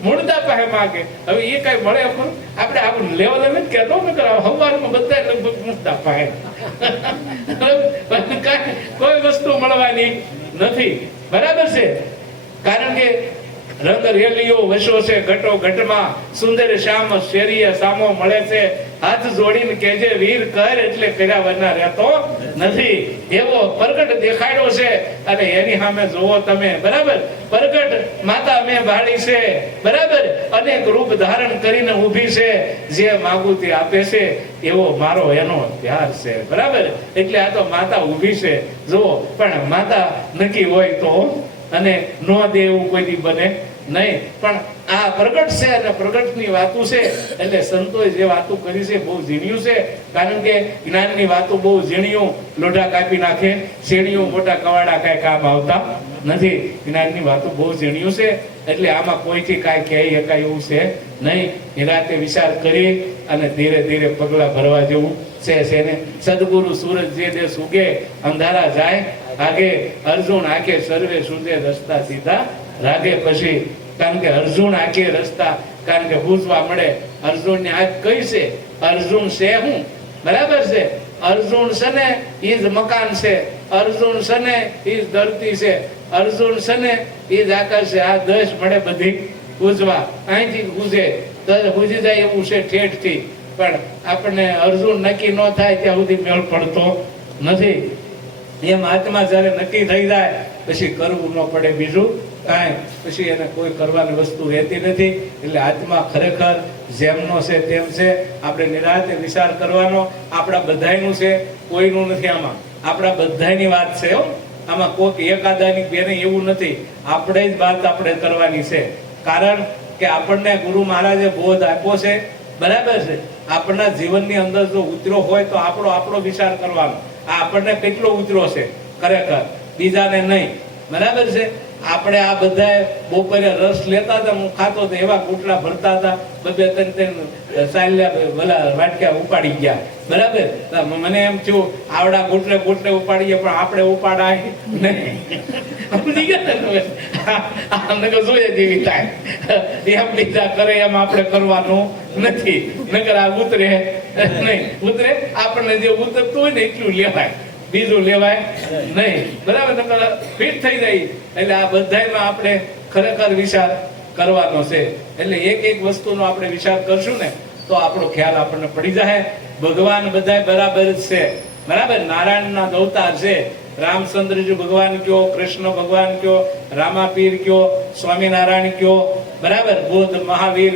મૂળદા પાસે માગે. હવે એ કઈ મળે ખરું? આપણે આવું લેવલ નથી કહેતો ને, સવારમાં બધા લગભગ મૂળદા પાસે કોઈ વસ્તુ મળવાની નથી. બરાબર છે? કારણ કે રંગ રેલીઓ વશો છે ઘટો ઘટમાં, સુંદર શ્યામ શેરીએ સામો મળે છે. હાથ જોડીને કેજે વીર કર, એટલે કર્યા વરના રહેતો નથી. એવો પ્રગટ દેખાડ્યો છે અને એની સામે જોવો તમે. બરાબર? પ્રગટ માતા મેં ભાળી છે. બરાબર? અનેક રૂપ ધારણ કરીને ઊભી છે, જે માગું તે આપે છે, એવો મારો એનો પ્યાર છે. બરાબર? એટલે આ તો માતા ઊભી છે જુઓ. પણ માતા નક્કી હોય તો અને નો દે એવું કોઈ દી બને નહીં. પણ આ પ્રગટ છે અને પ્રગટની વાતો છે એટલે સંતોએ જે વાતો કરી છે બહુ ઝીણ્યું છે. કારણ કે જ્ઞાનની વાતો બહુ ઝીણ્યું, લોઢા કાપી નાખે, શેણીઓ મોટા કવાડા કઈ કામ આવતા નથી. જ્ઞાનની વાતો બહુ ઝીણ્યું છે એટલે આમાં કોઈથી કાંઈ કહી શકાય એવું છે નહીં. નિરાતે વિચાર કરી અને ધીરે ધીરે પગલા ભરવા જેવું છે ને. સદગુરુ સૂરજ જે દેશ ઉગે, અંધારા જાય આગે, અર્જુન આંખે સર્વે સૂજે, રસ્તા સીધા રાગે પછી. કારણ કે અર્જુન આંખે રસ્તા, કારણ કે પૂછવા મળે અર્જુન ની આંખ કઈ છે? અર્જુન છે હું? બરાબર છે? અર્જુન છે ને એ જ મકાન છે, અર્જુન છે ને એ જ ધરતી છે, અર્જુન છે ને એ જ આકાશ છે. આ દસ મળે બધી પૂજવા, અહીંથી પૂજે પૂજી જાય એવું છે ઠેઠ થી. પણ આપણને અર્જુન નક્કી ન થાય ત્યાં સુધી મેળ પડતો નથી. એમ આત્મા જયારે નક્કી થઈ જાય પછી કરવું ન પડે બીજું કાંઈ, પછી એને કોઈ કરવાની વસ્તુ રહેતી નથી. એટલે આત્મા ખરેખર જેમનો છે તેમ છે. આપણે નિરાંતે વિચાર કરવાનો. આપણા બધાયનું છે, કોઈનું નથી. આમાં આપણા બધાયની વાત છે હો. આમાં કોઈ એકાદાની બેને એવું નથી. આપણે જ વાત આપણે કરવાની છે. કારણ કે આપણને ગુરુ મહારાજે બોધ આપ્યો છે. બરાબર છે? આપણા જીવનની અંદર જો ઉતર્યો હોય તો આપણો વિચાર કરવાનો. આ આપણને કેટલો ઉતર્યો છે ખરેખર, બીજાને નહીં. બરાબર છે? આપણે આ બધા બપોરે રસ લેતા હતા, હું ખાતો હતો, એવા કૂટલા ભરતા હતા, 2-3 સાલ્યા વાટક્યા ઉપાડી ગયા. બરાબર? મને એમ થયું આવડા કૂટલે ઉપાડીએ પણ આપણે ઉપાડાય નહીં. સમજી ગયા ને? આમને તો જોઈએ જેવી થાય એમ બીજા કરે એમ આપણે કરવાનું નથી. નકર આ ઉતરે નહીં. ઉતરે આપણને જે ઉતરતું હોય ને એટલું લેવાય, બીજું લેવાય નહીં. બરાબર? ફિટ થઈ જાય. એટલે આ બધામાં આપણે ખરેખર વિચાર કરવાનો છે. એટલે એક એક વસ્તુનો આપણે વિચાર કરશું ને તો આપણો ખ્યાલ આપણને પડી જાય. ભગવાન બધા બરાબર જ છે. બરાબર? નારાયણના અવતાર છે. રામચંદ્રજી ભગવાન કયો, કૃષ્ણ ભગવાન કયો, રામાપીર કયો, સ્વામિનારાયણ કયો, બરાબર, બુદ્ધ, મહાવીર,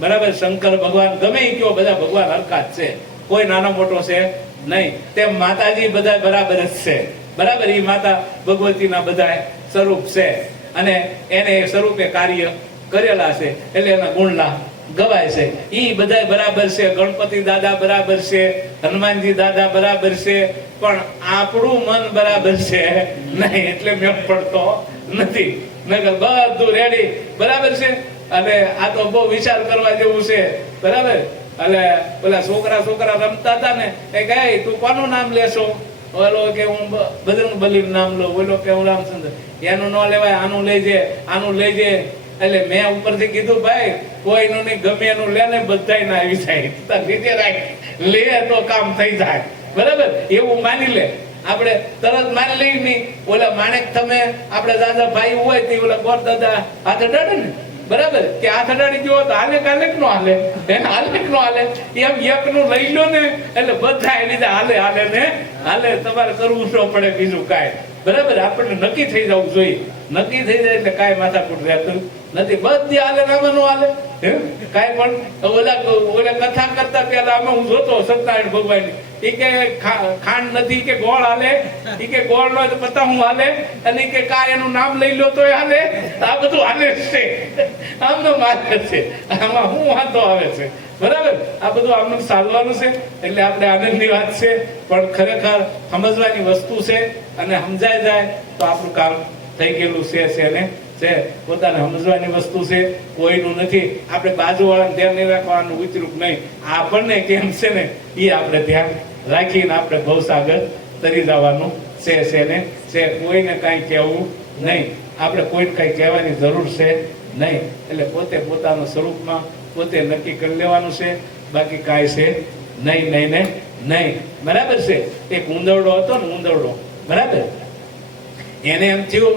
બરાબર, શંકર ભગવાન, ગમે એ કયો, બધા ભગવાન હરખા જ છે. કોઈ નાનો મોટો છે નહીં. તેમ માતાજી બધા બરાબર જ છે. બરાબર? એ માતા ભગવતીના બધા સ્વરૂપ છે અને એને સ્વરૂપે કાર્ય કરેલા છે એટલે એના ગુણલા ગવાય છે. ઈ બધાય બરાબર છે, ગણપતિ દાદા બરાબર છે, હનુમાનજી દાદા બરાબર છે, પણ આપણું મન બરાબર છે નહીં, એટલે મેળ પડતો નથી. નકર બધું રેડી બરાબર છે. અને આ તો બહુ વિચાર કરવા જેવું છે, બરાબર. એટલે પેલા છોકરા રમતા હતા ને, એ કહે તું કોનું નામ લેશો? ઓલો કે હું બજરંગ બલીનું નામ લઉં, ઓલો કે હું રામચંદ્ર. એનું ન લેવાય, આનું લેજે, આનું લેજે. એટલે મેં ઉપરથી કીધું ભાઈ કોઈનું નહીં, ગમે એનું લે ને, બધાય ના આવી જાય, નીચે રાખ, લે તો કામ થઈ જાય, બરાબર. એવું માની લે, આપણે તરત માની લઈ નહીં. ઓલા માણેક તમે આપણે દાદા ભાઈ હોય તે ઓલા ગોર દાદા હાથ અડાડે ને, બરાબર, કે હાથ અડાડી ગયો તો હાલે કાલે નો હાલે, એને હાલે નો હાલે, એમ એકનું લઈ લો ને એટલે બધા એ લીધા હાલે હાલે ને હાલે. તમારે કરવું ન પડે બીજું કાંઈ, બરાબર. આપણને નક્કી થઈ જવું જોઈએ. નક્કી થઈ જાય એટલે કાંઈ માથાકૂટ રહેતું નથી. બધી હાલે ને આમાં નો હાલે, કાંઈ પણ. ઓલા કથા કરતા પેલા આમાં હું જોતો સત્યનારાયણ ભગવાન, એ કે ખાંડ નથી કે ગોળ હાલે, એ કે ગોળ નો પતા હું હાલે, અને કે કાંઈ એનું નામ લઈ લો તો હાલે. આ બધું હાલે છે, આમનો માર્ગ છે, આમાં શું વાંધો આવે છે, બરાબર. આ બધું આમનું ચાલવાનું છે. એટલે આપણે આનંદની વાત છે, પણ ખરેખર સમજવાની વસ્તુ છે, અને સમજાય જાય તો આપણું કામ થઈ ગયેલું છે ને છે. પોતાને સમજવાની વસ્તુ છે, કોઈનું નથી. આપણે બાજુવાળાને ધ્યાન નહીં રાખવાનું, વિચરૂપ નહીં. આપણને કેમ છે ને એ આપણે ધ્યાન રાખીને આપણે ભવસાગર તરી જવાનું છે ને છે. કોઈને કાંઈ કહેવું નહીં, આપણે કોઈને કાંઈ કહેવાની જરૂર છે નહીં. એટલે પોતે પોતાના સ્વરૂપમાં પોતે નક્કી કરી લેવાનું છે, બાકી કાંઈ છે નહીં, નહીં ને નહીં, બરાબર છે. એક ઉંદરડો હતો ને, ઉંદરડો, બરાબર. એને એમ થયું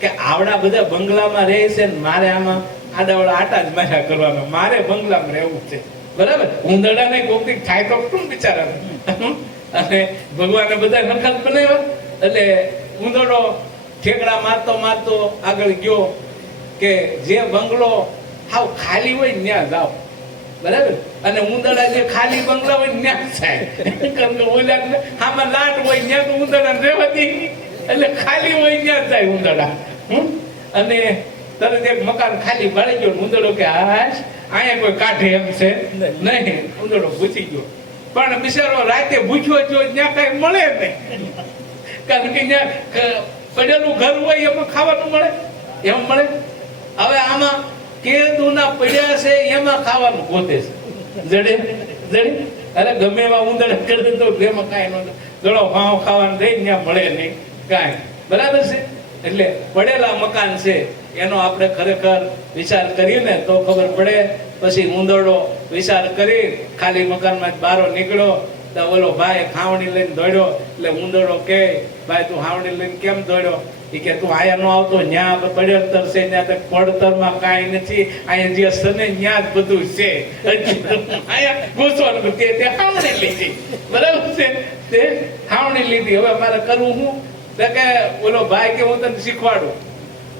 કે આવડા બધા બંગલામાં રહે છે ને મારે આમાં આડાવડા આટા જ માર્યા કરવાનો, મારે બંગલામાં રહેવું છે, બરાબર. ઉંદરડા ને કોઈક થાય તો શું બિચારા. અને ભગવાને બધા નખત બનાવ્યા. એટલે ઉંદરડો ઠેકડા મારતો મારતો આગળ ગયો કે જે બંગલો હાવ ખાલી હોય ત્યાં જાઓ, બરાબર. અને ઉંદરડા જે ખાલી બંગલા હોય ત્યાં જાય, કારણ કે ઓલા આમાં લાટ હોય ત્યાં તો ઉંદરડા રહેવા દે, એટલે ખાલી હોય ત્યાં જાય ઉંદરડા. અને તરત એક મકાન ખાલી ભાળી ગયો, ઉંદરડો કે હાશ અહીંયા કોઈ કાઢે એમ છે નહીં. ઉંદરડો પૂછી ગયો, પણ બિચારો રાતે ભૂખ્યો જો ત્યાં કઈ મળે નહીં, કારણ કે ત્યાં પડેલું ઘર હોય એમાં ખાવાનું મળે, એમ મળે. હવે આમાં કેદુના પડ્યા છે એમાં ખાવાનું ગોતે છે, જડે જડે. અરે ગમે એવા ઉંદરડા કરી દો એમાં કાંઈ ન જડો ભાવ ખાવાનું દઈ ત્યાં મળે નહીં કાંઈ, બરાબર છે. એટલે પડેલા મકાન છે એનો આપણે ખરેખર વિચાર કરીએ ને તો ખબર પડે. પછી ઉંદરડો વિચાર કરી ખાલી મકાનમાં બારો નીકળ્યો તો ઓલો ભાઈ ખાવણી લઈને દોડ્યો. એટલે ઉંદરડો કે ભાઈ તું ખાવણી લઈને કેમ દોડ્યો? એ કે તું આયા નો આવતો, ન્યા પડતર છે, ન્યા તો પડતરમાં કાંઈ નથી, અહીંયા જે સને ન્યા જ બધું છે, અહીંયા ઘૂસવાનું તે ખાવણી લીધી, બરાબર છે, તે ખાવણી લીધી. હવે મારે કરવું શું? કે ઓલો ભાઈ કે હું તને શીખવાડું,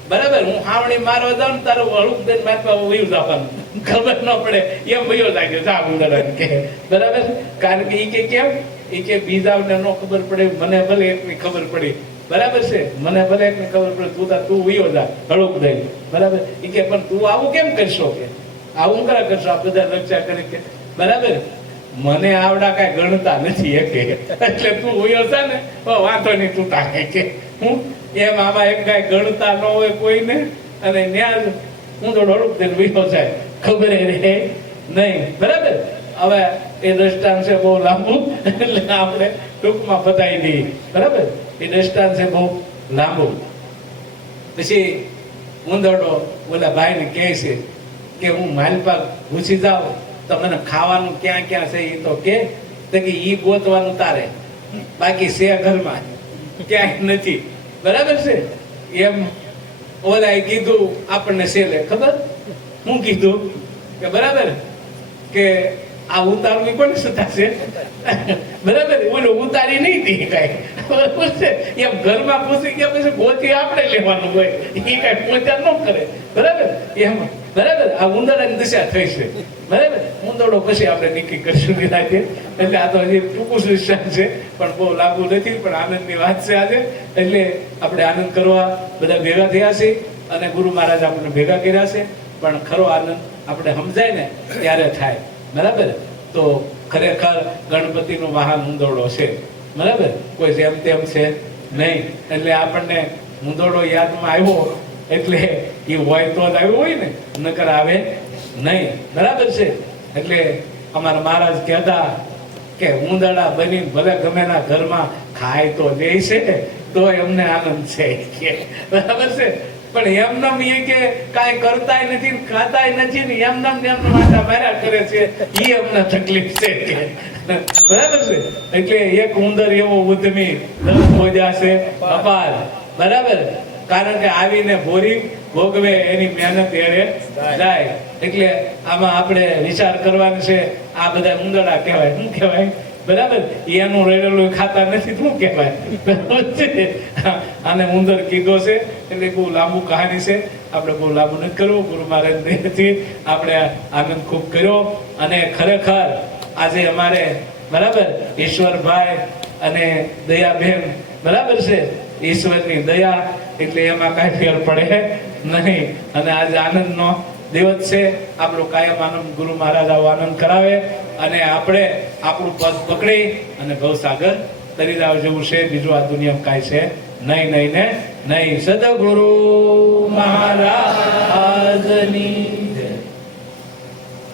બરાબર. હું હાવણી મારવા જાઉં ને તારું હળુક દઈને મારવા વયું જવાનું, ખબર ન પડે એમ વયો લાગ્યો જા ઉંદરડા કે, બરાબર. કારણ કે ઈ કે કેમ, ઈ કે બીજાને ન ખબર પડે, મને ભલે એકની ખબર પડી, બરાબર છે, મને ભલે એકની ખબર પડે, તું વયો જા હળુક દઈને, બરાબર. ઈ કે પણ તું આવું કેમ કરશો, કે આવું કરા કરશો, આ બધા રક્ષા કરી કે, બરાબર. મને આવડા કઈ ગણતા નથી એકે, એટલે તું વયો જા ને વાંધો નહીં, તું તાકે કે હું એમ આમાં એક કઈ ગણતા ન હોય કોઈને, અને ન્યા હું તો ડોળું દઈને વયો જાય, ખબર રહે નહીં, બરાબર. હવે એ દ્રષ્ટાંત છે બહુ લાંબુ, એટલે આપણે ટૂંકમાં બતાવી દઈએ, બરાબર. એ દ્રષ્ટાંત છે બહુ લાંબુ. પછી ઉંદરડો ઓલા ભાઈને કહે છે કે હું માલપાક ઘૂસી જાઉં તો મને ખાવાનું ક્યાં ક્યાં છે એ તો કે ઈ ગોતવાનું તારે, બાકી છે ઘરમાં ક્યાંય નથી, બરાબર છે. એમ ઓલાએ કીધું આપણને છેલ્લે ખબર હું કીધું કે બરાબર કે આ ઉતારવી કોને સત્તા છે, બરાબર. ઓલો ઉતારી નહીં દી કઈ, બરાબર છે. એમ ઘરમાં પૂછી ગયા પછી ગોતી આપણે લેવાનું હોય, એ કઈ પોતા ન કરે, બરાબર. એમ બરાબર. આ ઉંદરડાની દિશા થઈ છે, બરાબર. ઉંદરડો પછી આપણે નક્કી કરીશું નિરાતે. એટલે આ તો હજી ટૂંકું શિક્ષણ છે, પણ બહુ લાંબુ નથી, પણ આનંદની વાત છે આજે. એટલે આપણે આનંદ કરવા બધા ભેગા થયા છે, અને ગુરુ મહારાજ આપણને ભેગા કર્યા છે. પણ ખરો આનંદ આપણે સમજાય ને ત્યારે થાય. બરાબર? તો ખરેખર ગણપતિનો મહાન મુંદોડો છે. બરાબર? કોઈ જેમ તેમ છે નહીં. એટલે આપણને મુંદોડો યાદમાં આવ્યો એટલે એ હોય તો જ આવ્યો હોય ને, નકર આવે નહીં. બરાબર છે? એટલે અમારા મહારાજ કહેતા કે ઉંદરડા બની ભલે ગમેના ઘરમાં ખાય તો લે છે તો એમને આનંદ છે કે. બરાબર છે? પણ એમનામ એ કે કાંઈ કરતાય નથી ને ખાતાય નથી ને એમનામ ને એમના માથા માર્યા કરે છે, એ અમને તકલીફ છે કે. બરાબર છે? એટલે એક ઉંદર એવો ઉદ્યમી મોજા છે અપાર. બરાબર? કારણ કે આવીને ભોરી ભોગવે એની મહેનત એળે જાય. એટલે આમાં આપણે વિચાર કરવાનો છે. આ બધા ઉંદરડા કહેવાય, શું કહેવાય? બરાબર? એનું રેડેલું ખાતા નથી, શું કહેવાય? બરાબર છે? આને ઉંદર કીધો છે એટલે બહુ લાંબુ કહાની છે, આપણે બહુ લાંબુ નથી કરવું. ગુરુ મહારાજથી આપણે આનંદ ખૂબ કર્યો. અને ખરેખર આજે અમારે બરાબર ઈશ્વરભાઈ અને દયાબેન, બરાબર છે, ઈશ્વરની દયા એટલે એમાં કાંઈ ફેર પડે નહીં. અને આજે આનંદનો દિવસ છે. આપણો કાયમ આનંદ ગુરુ મહારાજ આવો આનંદ કરાવે અને આપણે આપણું પદ પકડી અને ભવસાગર તરી જાવ જેવું છે. બીજું આ દુનિયામાં કાંઈ છે નહીં, નહીં ને નહીં. સદગુરુ મહારાજની